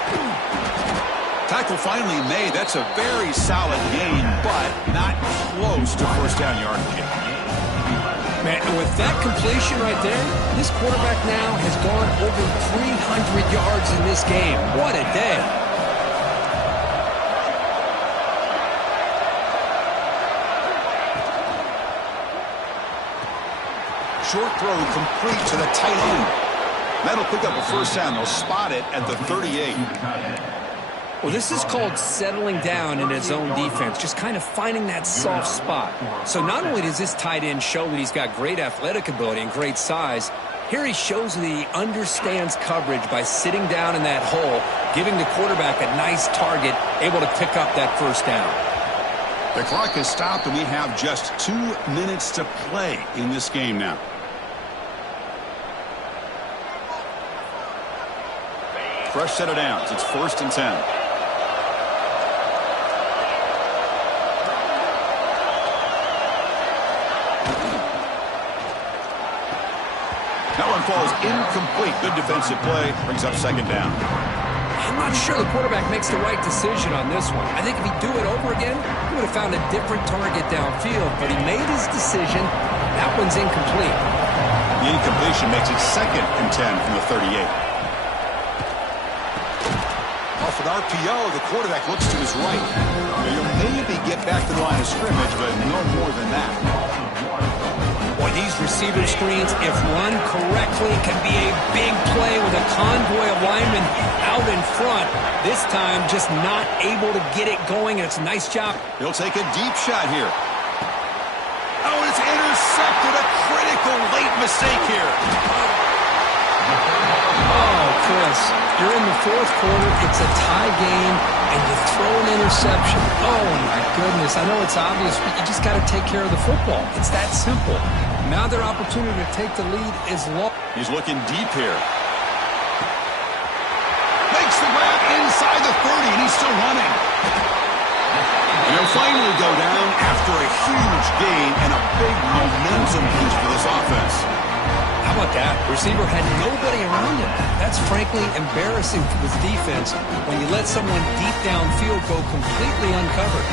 Tackle finally made. That's a very solid gain, but not close to first down yardage. Man, and with that completion right there, this quarterback now has gone over 300 yards in this game. What a day. Short throw complete to the tight end. That'll pick up a first down. They'll spot it at the 38. Well, this is called settling down in his own defense, just kind of finding that soft spot. So not only does this tight end show that he's got great athletic ability and great size, here he shows that he understands coverage by sitting down in that hole, giving the quarterback a nice target, able to pick up that first down. The clock has stopped, and we have just 2 minutes to play in this game now. Fresh set of downs. It's 1st and 10. That one falls incomplete. Good defensive play. Brings up 2nd down. I'm not sure the quarterback makes the right decision on this one. I think if he'd do it over again, he would have found a different target downfield. But he made his decision. That one's incomplete. The incompletion makes it 2nd and 10 from the 38. Off an RPO, the quarterback looks to his right. He'll maybe get back to the line of scrimmage, but no more than that. Well, these receiver screens, if run correctly, can be a big play with a convoy of linemen out in front. This time, just not able to get it going, and it's a nice job. He'll take a deep shot here. Oh, it's intercepted. A critical late mistake here. Oh, Chris, you're in the fourth quarter. It's a tie game, and you throw an interception. Oh, my goodness. I know it's obvious, but you just got to take care of the football. It's that simple. Now their opportunity to take the lead is low. He's looking deep here. Makes the grab inside the 30, and he's still running. And he'll finally go down after a huge gain and a big momentum boost for this offense. How about that? Receiver had nobody around him. That's frankly embarrassing for this defense when you let someone deep downfield go completely uncovered.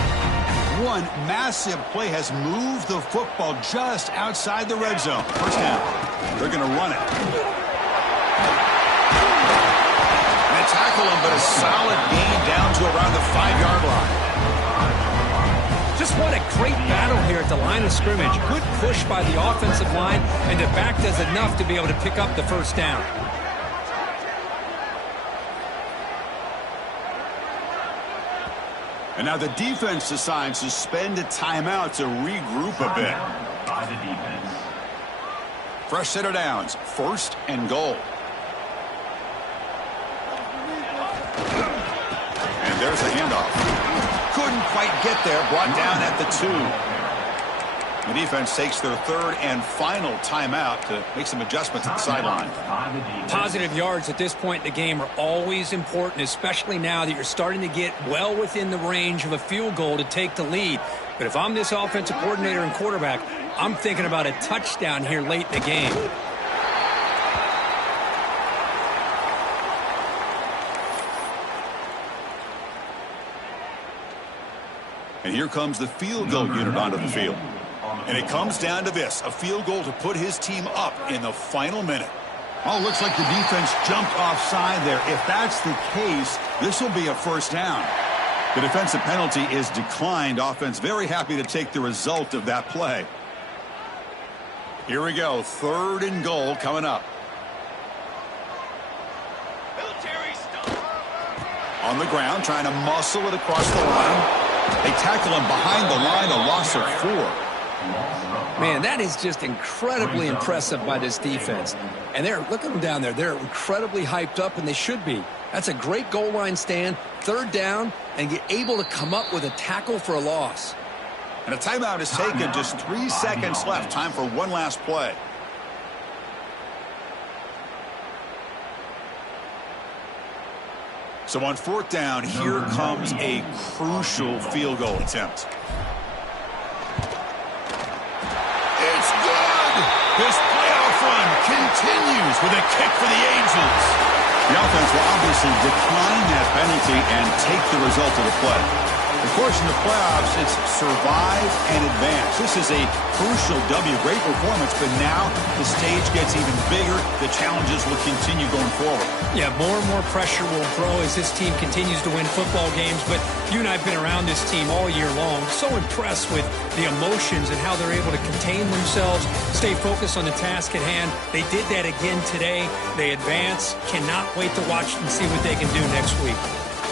One massive play has moved the football just outside the red zone. First down. They're going to run it. And they tackle him, but a solid gain down to around the 5-yard line. Just what a great battle here at the line of scrimmage. Good push by the offensive line, and the back does enough to be able to pick up the first down. And now the defense decides to spend a timeout to regroup a bit. By the defense. Fresh set of downs. First and goal. And there's a handoff. Couldn't quite get there. Brought down at the 2. The defense takes their third and final timeout to make some adjustments at the sideline. Positive yards at this point in the game are always important, especially now that you're starting to get well within the range of a field goal to take the lead. But if I'm this offensive coordinator and quarterback, I'm thinking about a touchdown here late in the game. And here comes the field goal unit onto the field. And it comes down to this, a field goal to put his team up in the final minute. Oh, looks like the defense jumped offside there. If that's the case, this will be a first down. The defensive penalty is declined. Offense very happy to take the result of that play. Here we go, third and goal coming up. On the ground, trying to muscle it across the line. They tackle him behind the line, a loss of 4. Man, that is just incredibly impressive by this defense. And look at them down there. They're incredibly hyped up, and they should be. That's a great goal line stand, third down, and get able to come up with a tackle for a loss. And a timeout is taken, just 3 seconds left. Time for one last play. So on fourth down, here comes a crucial field goal attempt. It's good! This playoff run continues with a kick for the ages. The offense will obviously decline that penalty and take the result of the play. Of course, in the playoffs, it's survive and advance. This is a crucial W. Great performance, but now the stage gets even bigger. The challenges will continue going forward. Yeah, more and more pressure will grow as this team continues to win football games, but you and I have been around this team all year long. So impressed with the emotions and how they're able to contain themselves, stay focused on the task at hand. They did that again today. They advance. Cannot wait to watch and see what they can do next week.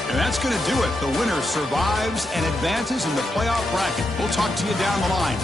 And that's going to do it. The winner survives and advances in the playoff bracket. We'll talk to you down the line.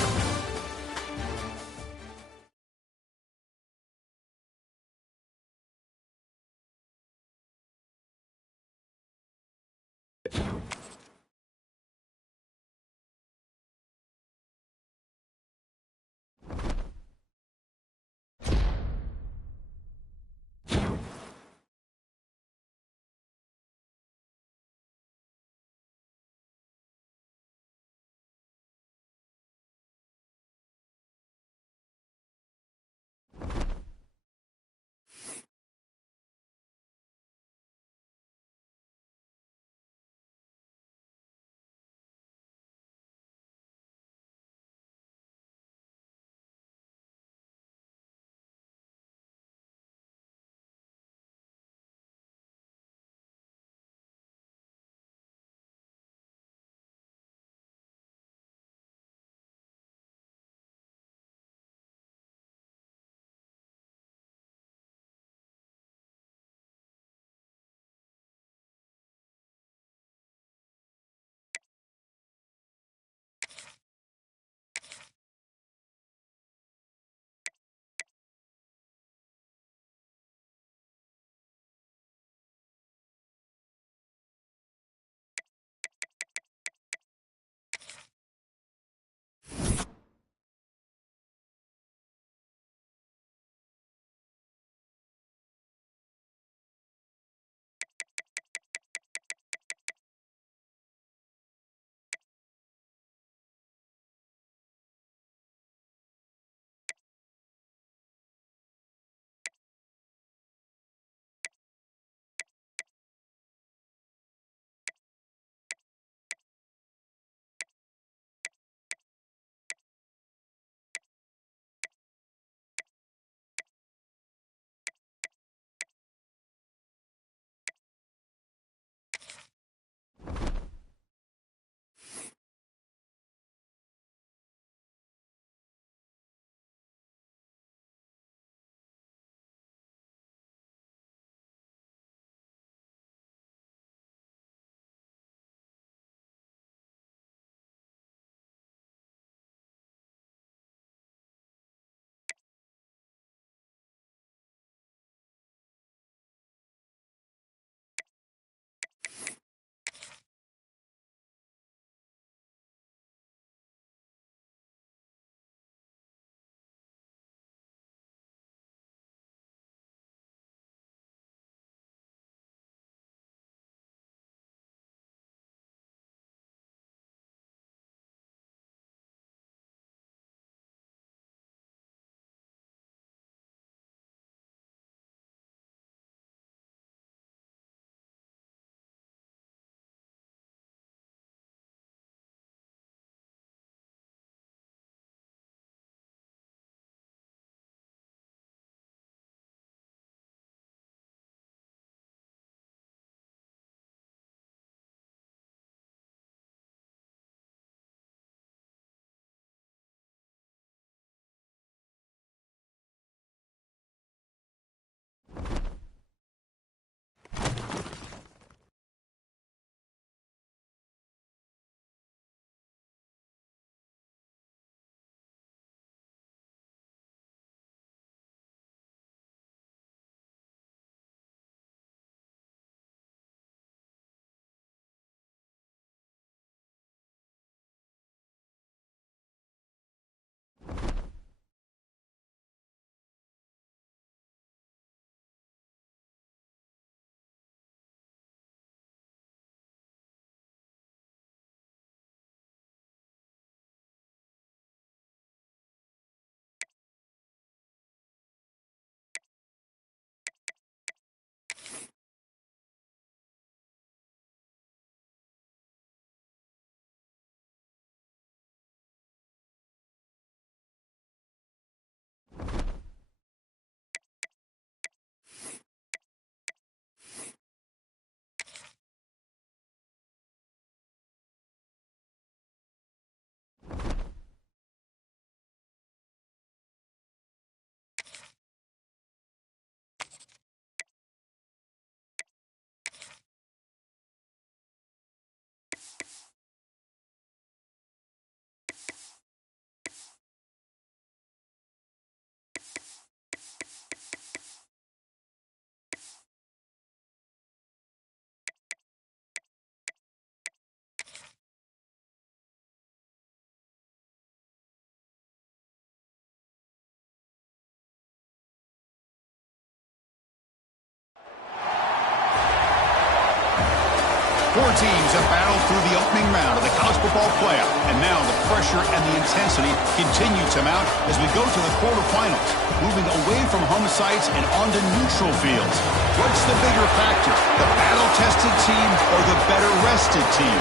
Four teams have battled through the opening round of the college football playoff, and now the pressure and the intensity continue to mount as we go to the quarterfinals, moving away from home sites and onto neutral fields. What's the bigger factor, the battle-tested team or the better-rested team?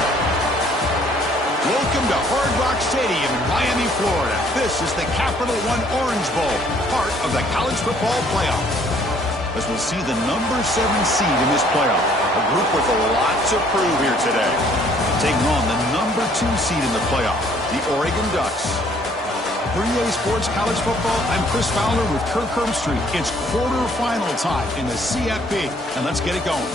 Welcome to Hard Rock Stadium in Miami, Florida. This is the Capital One Orange Bowl, part of the college football playoff. As we'll see the number 7 seed in this playoff, a group with a lot to prove here today. Taking on the number 2 seed in the playoff, the Oregon Ducks. For EA Sports College Football, I'm Chris Fowler with Kirk Herbstreit. It's quarterfinal time in the CFP, and let's get it going.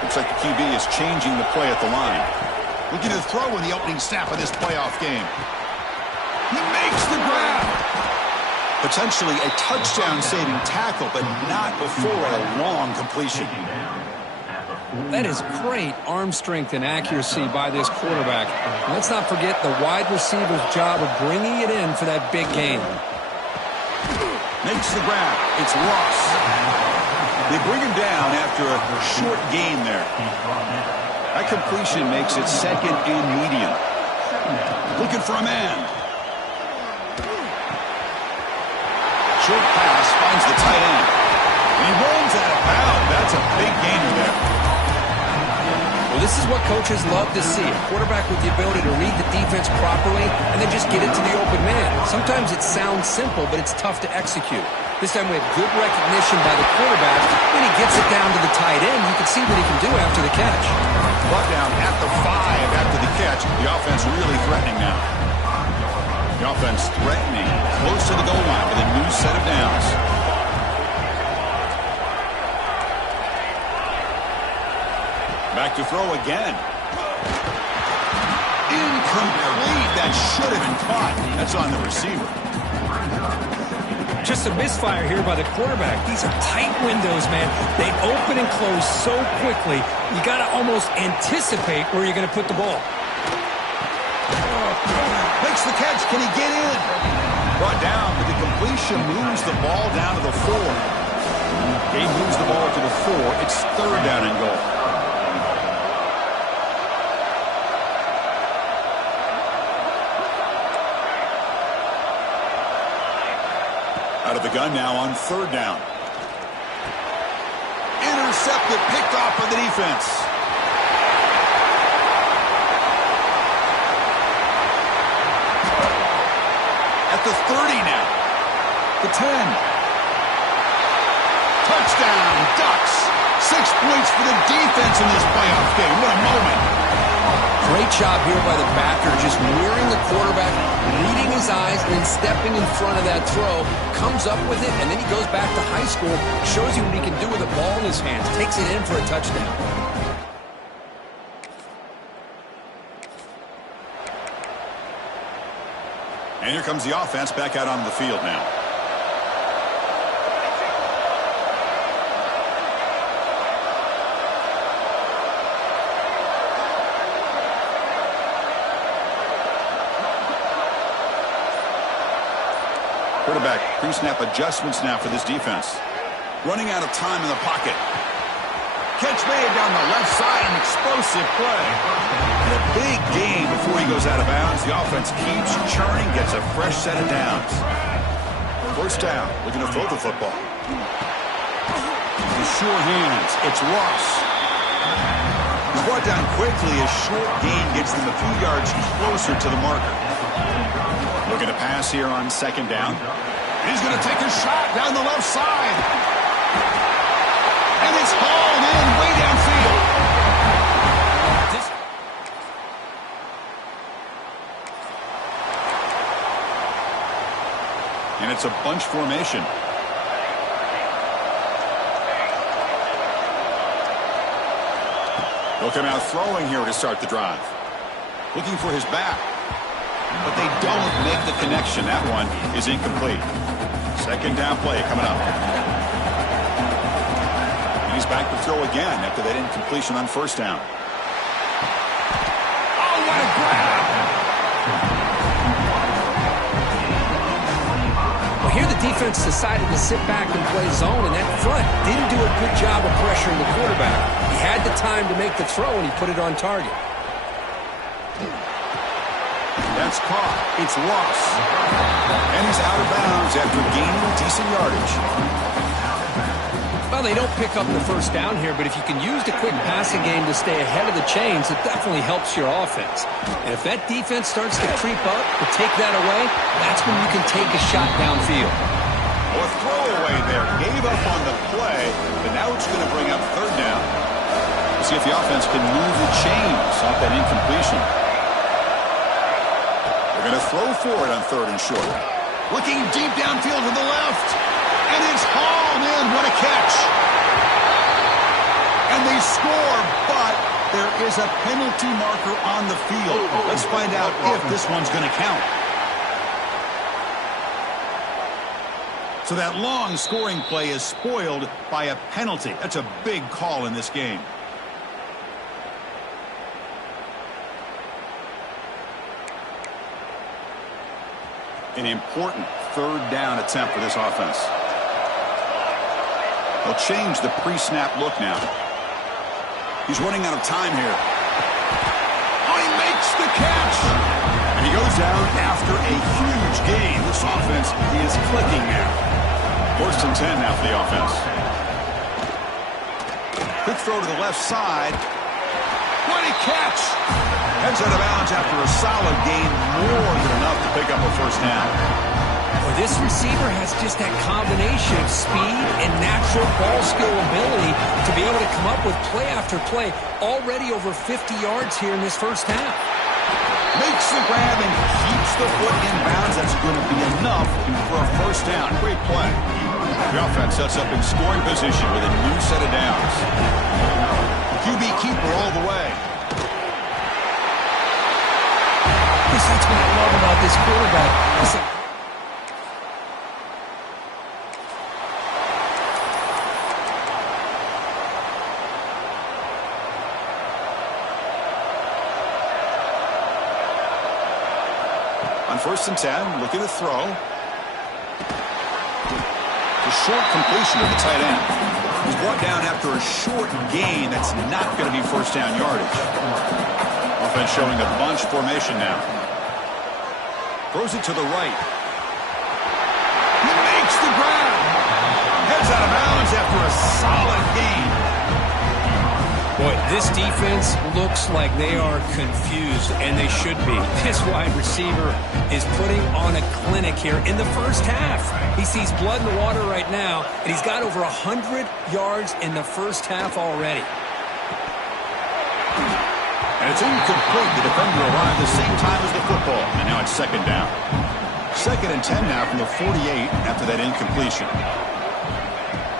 Looks like the QB is changing the play at the line. Looking to throw in the opening snap of this playoff game. He makes the grab. Potentially a touchdown-saving tackle, but not before a long completion. That is great arm strength and accuracy by this quarterback. And let's not forget the wide receiver's job of bringing it in for that big game. Makes the grab. It's Ross. They bring him down after a short gain there. That completion makes it second and medium. Looking for a man. Short pass finds the tight end. And he rolls out of bounds. That's a big gainer there. Well, this is what coaches love to see. A quarterback with the ability to read the defense properly and then just get it to the open man. Sometimes it sounds simple, but it's tough to execute. This time we have good recognition by the quarterback. When he gets it down to the tight end, you can see what he can do after the catch. Brought down at the 5 after the catch. The offense really threatening now. The offense threatening close to the goal line with a new set of downs. Back to throw again. Incomplete. That should have been caught. That's on the receiver. Just a misfire here by the quarterback. These are tight windows, man. They open and close so quickly. You got to almost anticipate where you're going to put the ball. Makes the catch. Can he get in? Brought down, but the completion moves the ball down to the 4. He moves the ball to the 4. It's third down and goal. Out of the gun now on third down. Intercepted, picked off by the defense. At the 30 now. The 10. Touchdown, Ducks. 6 points for the defense in this playoff game. What a moment. Great job here by the backer, just mirroring the quarterback, reading his eyes, and then stepping in front of that throw, comes up with it, and then he goes back to high school, shows you what he can do with the ball in his hands, takes it in for a touchdown. And here comes the offense back out onto the field now. Quarterback pre-snap adjustments now for this defense. Running out of time in the pocket. Catch made down the left side, an explosive play. And a big gain before he goes out of bounds. The offense keeps churning, gets a fresh set of downs. First down, looking to throw the football. With sure hands, it's Ross. He's brought down quickly. A short gain gets them a few yards closer to the marker. Looking to pass here on second down. He's going to take a shot down the left side. And it's hauled in way downfield. And it's a bunch formation. He'll come out throwing here to start the drive. Looking for his back. but they don't make the connection. That one is incomplete. Second down play coming up. He's back to throw again after that incompletion on first down. Oh, what a grab! Well, here the defense decided to sit back and play zone, and that front didn't do a good job of pressuring the quarterback. He had the time to make the throw, and he put it on target. That's caught. It's lost. And he's out of bounds after gaining decent yardage. Well, they don't pick up the first down here, but if you can use the quick passing game to stay ahead of the chains, it definitely helps your offense. And if that defense starts to creep up or take that away, that's when you can take a shot downfield. Well, a throwaway there. Gave up on the play, but now it's going to bring up third down. We'll see if the offense can move the chains off that incompletion. They're going to throw for it on third and short. Looking deep downfield to the left. And it's hauled in. What a catch. And they score, but there is a penalty marker on the field. Let's find out if this one's going to count. So that long scoring play is spoiled by a penalty. That's a big call in this game. An important third down attempt for this offense. They'll change the pre-snap look now. He's running out of time here. Oh, he makes the catch! And he goes down after a huge gain. This offense is clicking now. First and 10 now for the offense. Quick throw to the left side. What a catch! Heads out of bounds after a solid gain, more than enough to pick up a first down. Well, this receiver has just that combination of speed and natural ball skill ability to be able to come up with play after play, already over 50 yards here in this first half. Makes the grab and keeps the foot in bounds. That's going to be enough for a first down. Great play. The offense sets up in scoring position with a new set of downs. QB keeper all the way. That's what I love about this quarterback. Listen. On first and 10, looking to throw. The short completion of the tight end. He's brought down after a short gain. That's not going to be first down yardage. Offense showing a bunch formation now. Throws it to the right. He makes the grab. Heads out of bounds after a solid gain. Boy, this defense looks like they are confused, and they should be. This wide receiver is putting on a clinic here in the first half. He sees blood in the water right now, and he's got over 100 yards in the first half already. And it's incomplete. The defender arrived the same time as the football. And now it's second down. Second and 10 now from the 48 after that incompletion.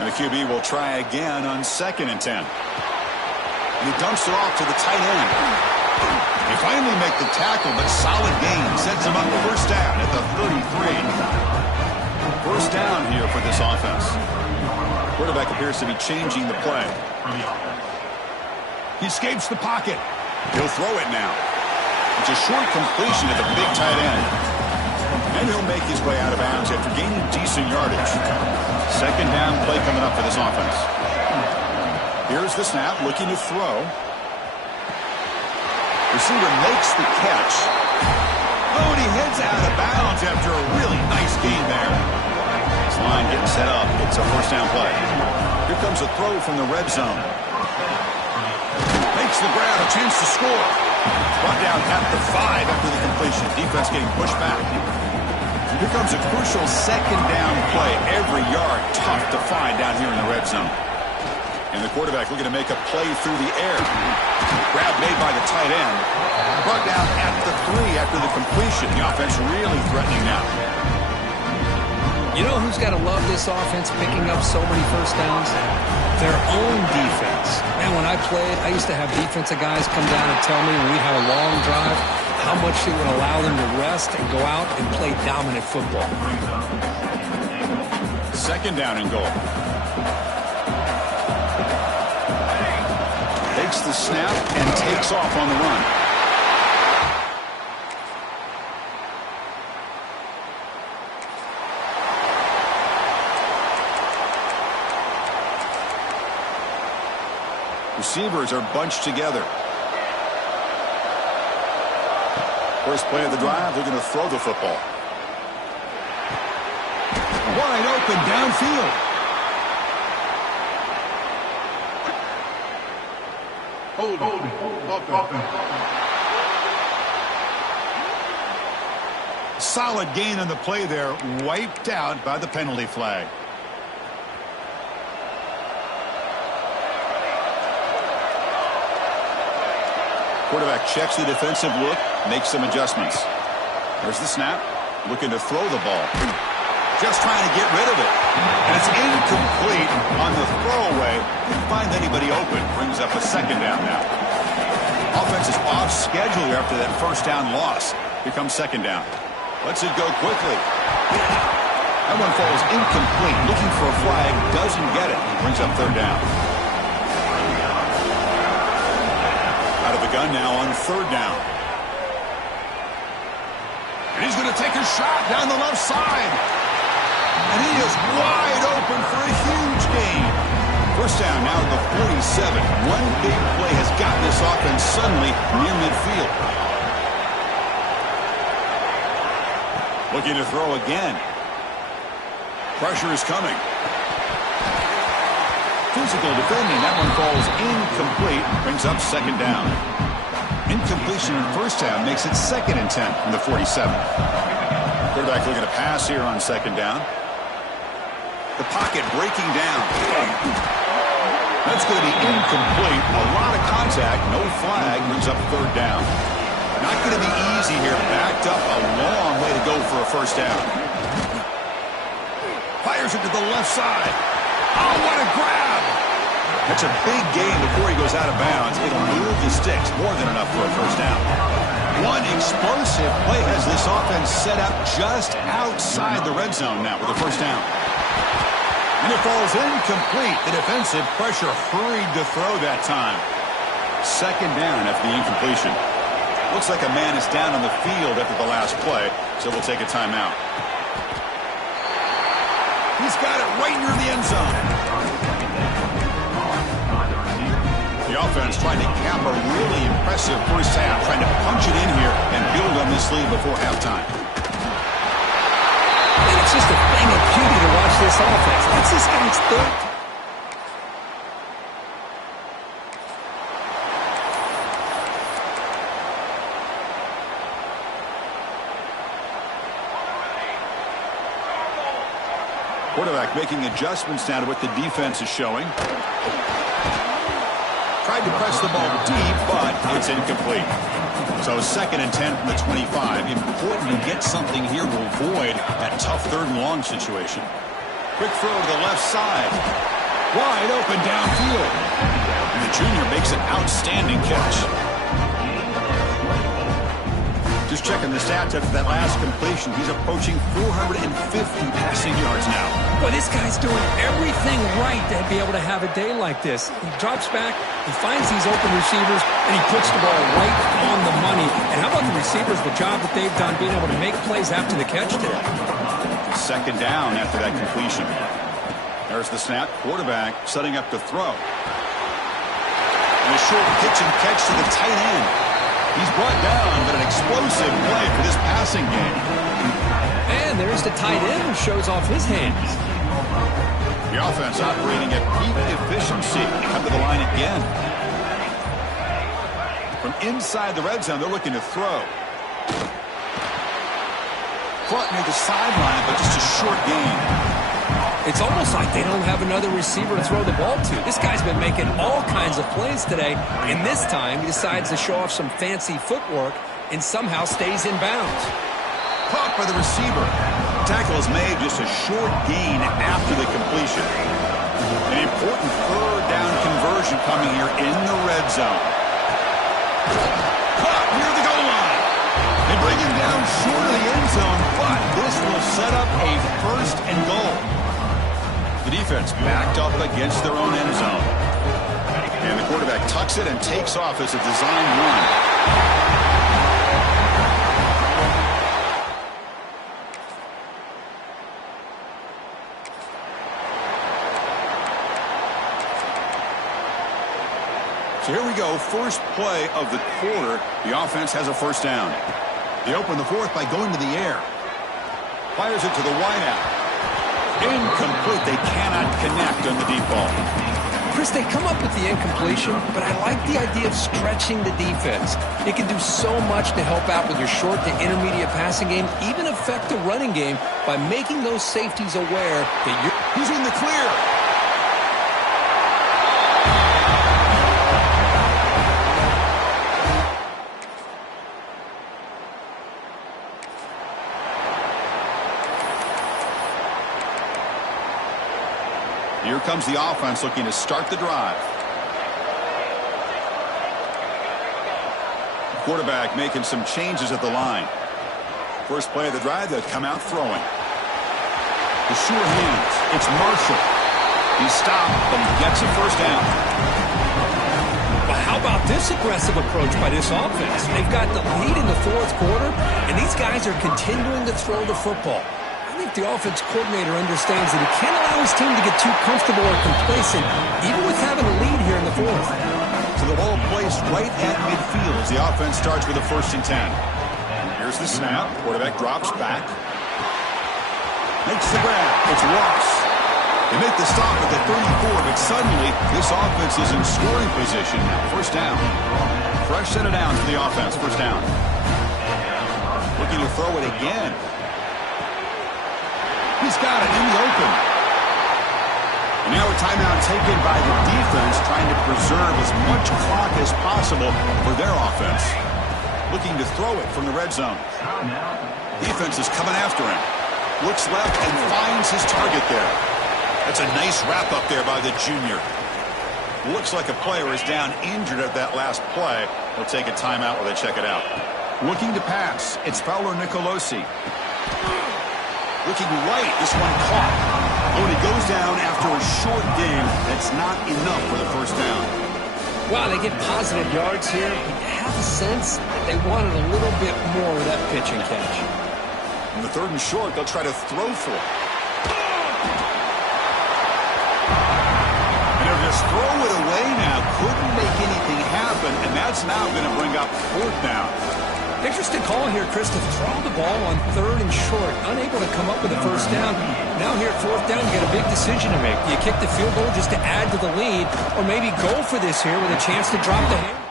And the QB will try again on second and 10. And he dumps it off to the tight end. They finally make the tackle, but solid gain sets him up first down at the 33. First down here for this offense. Quarterback appears to be changing the play. He escapes the pocket. He'll throw it now. It's a short completion to the big tight end. And he'll make his way out of bounds after gaining decent yardage. Second down play coming up for this offense. Here's the snap, looking to throw. Receiver makes the catch. Oh, and he heads out of bounds after a really nice gain there. This line getting set up. It's a first down play. Here comes a throw from the red zone. Makes the grab, a chance to score. Brought down at the 5 after the completion. Defense getting pushed back. Here comes a crucial second down play. Every yard tough to find down here in the red zone. And the quarterback looking to make a play through the air. Grab made by the tight end. Brought down at the 3 after the completion. The offense really threatening now. You know who's got to love this offense picking up so many first downs? Their own defense. Man, when I played, I used to have defensive guys come down and tell me when we had a long drive, how much it would allow them to rest and go out and play dominant football. Second down and goal. Takes the snap and takes off on the run. Receivers are bunched together. First play of the drive, they're going to throw the football. Wide open downfield. Hold on. Solid gain on the play there, wiped out by the penalty flag. Quarterback checks the defensive look, makes some adjustments. There's the snap, looking to throw the ball. Just trying to get rid of it. And it's incomplete on the throwaway. Didn't find anybody open. Brings up a second down now. Offense is off schedule here after that first down loss. Here comes second down. Lets it go quickly. That one falls incomplete. Looking for a flag. Doesn't get it. Brings up third down. Out of the gun now on third down. And he's going to take a shot down the left side. And he is wide open for a huge gain. First down now at the 47. One big play has gotten this offense suddenly near midfield. Looking to throw again. Pressure is coming. Physical defending. That one falls incomplete. Brings up second down. Incompletion in first down makes it 2nd and 10 from the 47. Quarterback looking to pass here on second down. The pocket breaking down. That's going to be incomplete. A lot of contact. No flag. Brings up third down. Not going to be easy here. Backed up a long way to go for a first down. Fires it to the left side. Oh, what a grab. That's a big gain before he goes out of bounds. It'll move the sticks. More than enough for a first down. One explosive play has this offense set up just outside the red zone now with a first down. And it falls incomplete. The defensive pressure hurried to throw that time. Second down after the incompletion. Looks like a man is down on the field after the last play, so we'll take a timeout. He's got it right near the end zone. The offense trying to cap a really impressive first half, trying to punch it in here and build on this lead before halftime. It's just a thing of beauty to watch this offense. That's this guy's third. Quarterback making adjustments now to what the defense is showing. Tried to press the ball deep, but it's incomplete. So 2nd and 10 from the 25. Important to get something here to avoid that tough 3rd and long situation. Quick throw to the left side. Wide open downfield. And the junior makes an outstanding catch. Just checking the stats after that last completion. He's approaching 450 passing yards now. Boy, this guy's doing everything right to be able to have a day like this. He drops back, he finds these open receivers, and he puts the ball right on the money. And how about the receivers, the job that they've done being able to make plays after the catch today? Second down after that completion. There's the snap. Quarterback setting up to throw. And a short pitch and catch to the tight end. He's brought down, but an explosive play for this passing game. And there's the tight end who shows off his hands. The offense operating at peak efficiency. Come to the line again. From inside the red zone, they're looking to throw. Caught near the sideline, but just a short gain. It's almost like they don't have another receiver to throw the ball to. This guy's been making all kinds of plays today, and this time he decides to show off some fancy footwork and somehow stays in bounds. Caught by the receiver. Tackle is made, just a short gain after the completion. An important 3rd down conversion coming here in the red zone. Caught near the goal line. bring him down short of the end zone, but this will set up a first and goal. The defense backed up against their own end zone. And the quarterback tucks it and takes off as a design run. So here we go, first play of the quarter. The offense has a first down. They open the fourth by going to the air. Fires it to the wideout. Incomplete. They cannot connect on the deep ball. Chris, they come up with the incompletion, but I like the idea of stretching the defense. It can do so much to help out with your short to intermediate passing game, even affect the running game by making those safeties aware that you're using the clear. Here comes the offense looking to start the drive. Quarterback making some changes at the line. First play of the drive, they'll come out throwing. The sure hands. It's Marshall. He's stopped, but he gets a first down. Well, how about this aggressive approach by this offense? They've got the lead in the fourth quarter, and these guys are continuing to throw the football. I think the offense coordinator understands that he can't allow his team to get too comfortable or complacent, even with having a lead here in the fourth. So the ball placed right at midfield as the offense starts with a 1st and 10. Here's the snap. Quarterback drops back. Makes the grab. It's Ross. They make the stop at the 34, but suddenly this offense is in scoring position now. First down. Fresh set of downs for the offense. First down. Looking to throw it again. He's got it in the open. And now a timeout taken by the defense, trying to preserve as much clock as possible for their offense. Looking to throw it from the red zone. Defense is coming after him. Looks left and finds his target there. That's a nice wrap up there by the junior. Looks like a player is down injured at that last play. They'll take a timeout while they check it out. Looking to pass. It's Fowler Nicolosi. Looking right, this one caught. Oh, and he goes down after a short game. That's not enough for the first down. Wow, they get positive yards here, but you have a sense that they wanted a little bit more of that pitch and catch. In the 3rd and short, they'll try to throw for it. And they'll just throw it away now. Couldn't make anything happen, and that's now going to bring up 4th down. Interesting call here, Chris, to throw the ball on 3rd and short. Unable to come up with a first down. Now here at 4th down, you got a big decision to make. Do you kick the field goal just to add to the lead, or maybe go for this here with a chance to drop the hammer?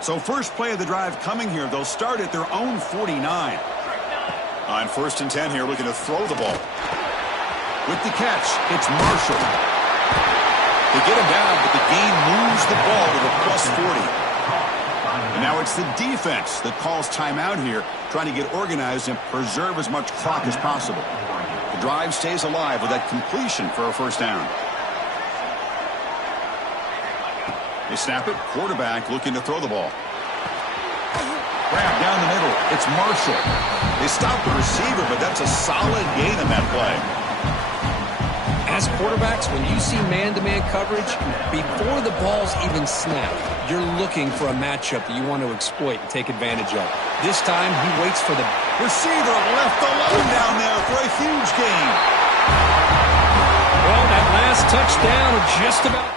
So first play of the drive coming here. They'll start at their own 49. On 1st and 10 here, looking to throw the ball. With the catch, it's Marshall. They get him down, but the gain moves the ball to the +40. And now it's the defense that calls timeout here, trying to get organized and preserve as much clock as possible. The drive stays alive with that completion for a first down. They snap it. Quarterback looking to throw the ball. Grab down the middle. It's Marshall. They stop the receiver, but that's a solid gain in that play. As quarterbacks, when you see man-to-man coverage, before the ball's even snapped, you're looking for a matchup that you want to exploit and take advantage of. This time, he waits for the receiver left alone down there for a huge gain. Well, that last touchdown just about...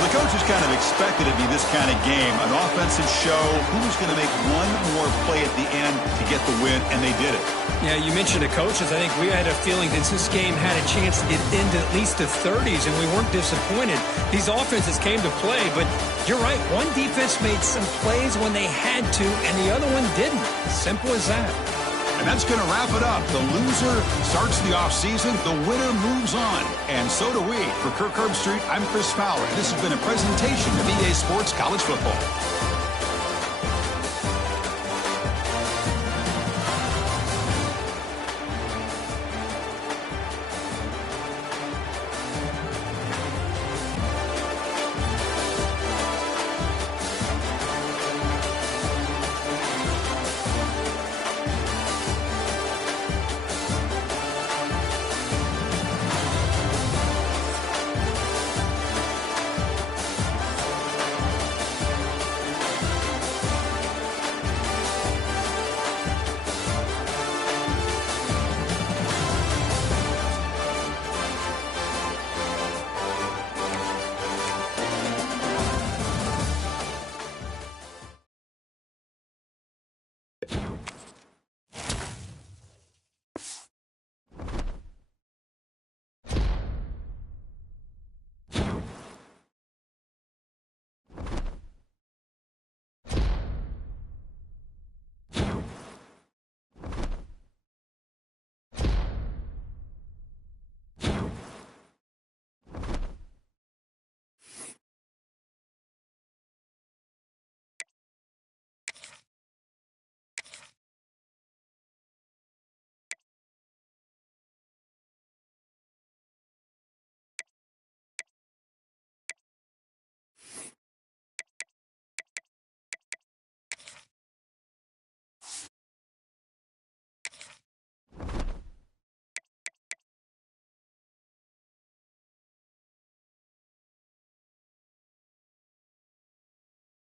The coaches kind of expected it to be this kind of game, an offensive show. Who's going to make one more play at the end to get the win, and they did it. Yeah, you mentioned the coaches. I think we had a feeling that this game had a chance to get into at least the 30s, and we weren't disappointed. These offenses came to play, but you're right. One defense made some plays when they had to, and the other one didn't. Simple as that. And that's going to wrap it up. The loser starts the offseason. The winner moves on. And so do we. For Kirk Herbstreit, I'm Chris Fowler. This has been a presentation of EA Sports College Football.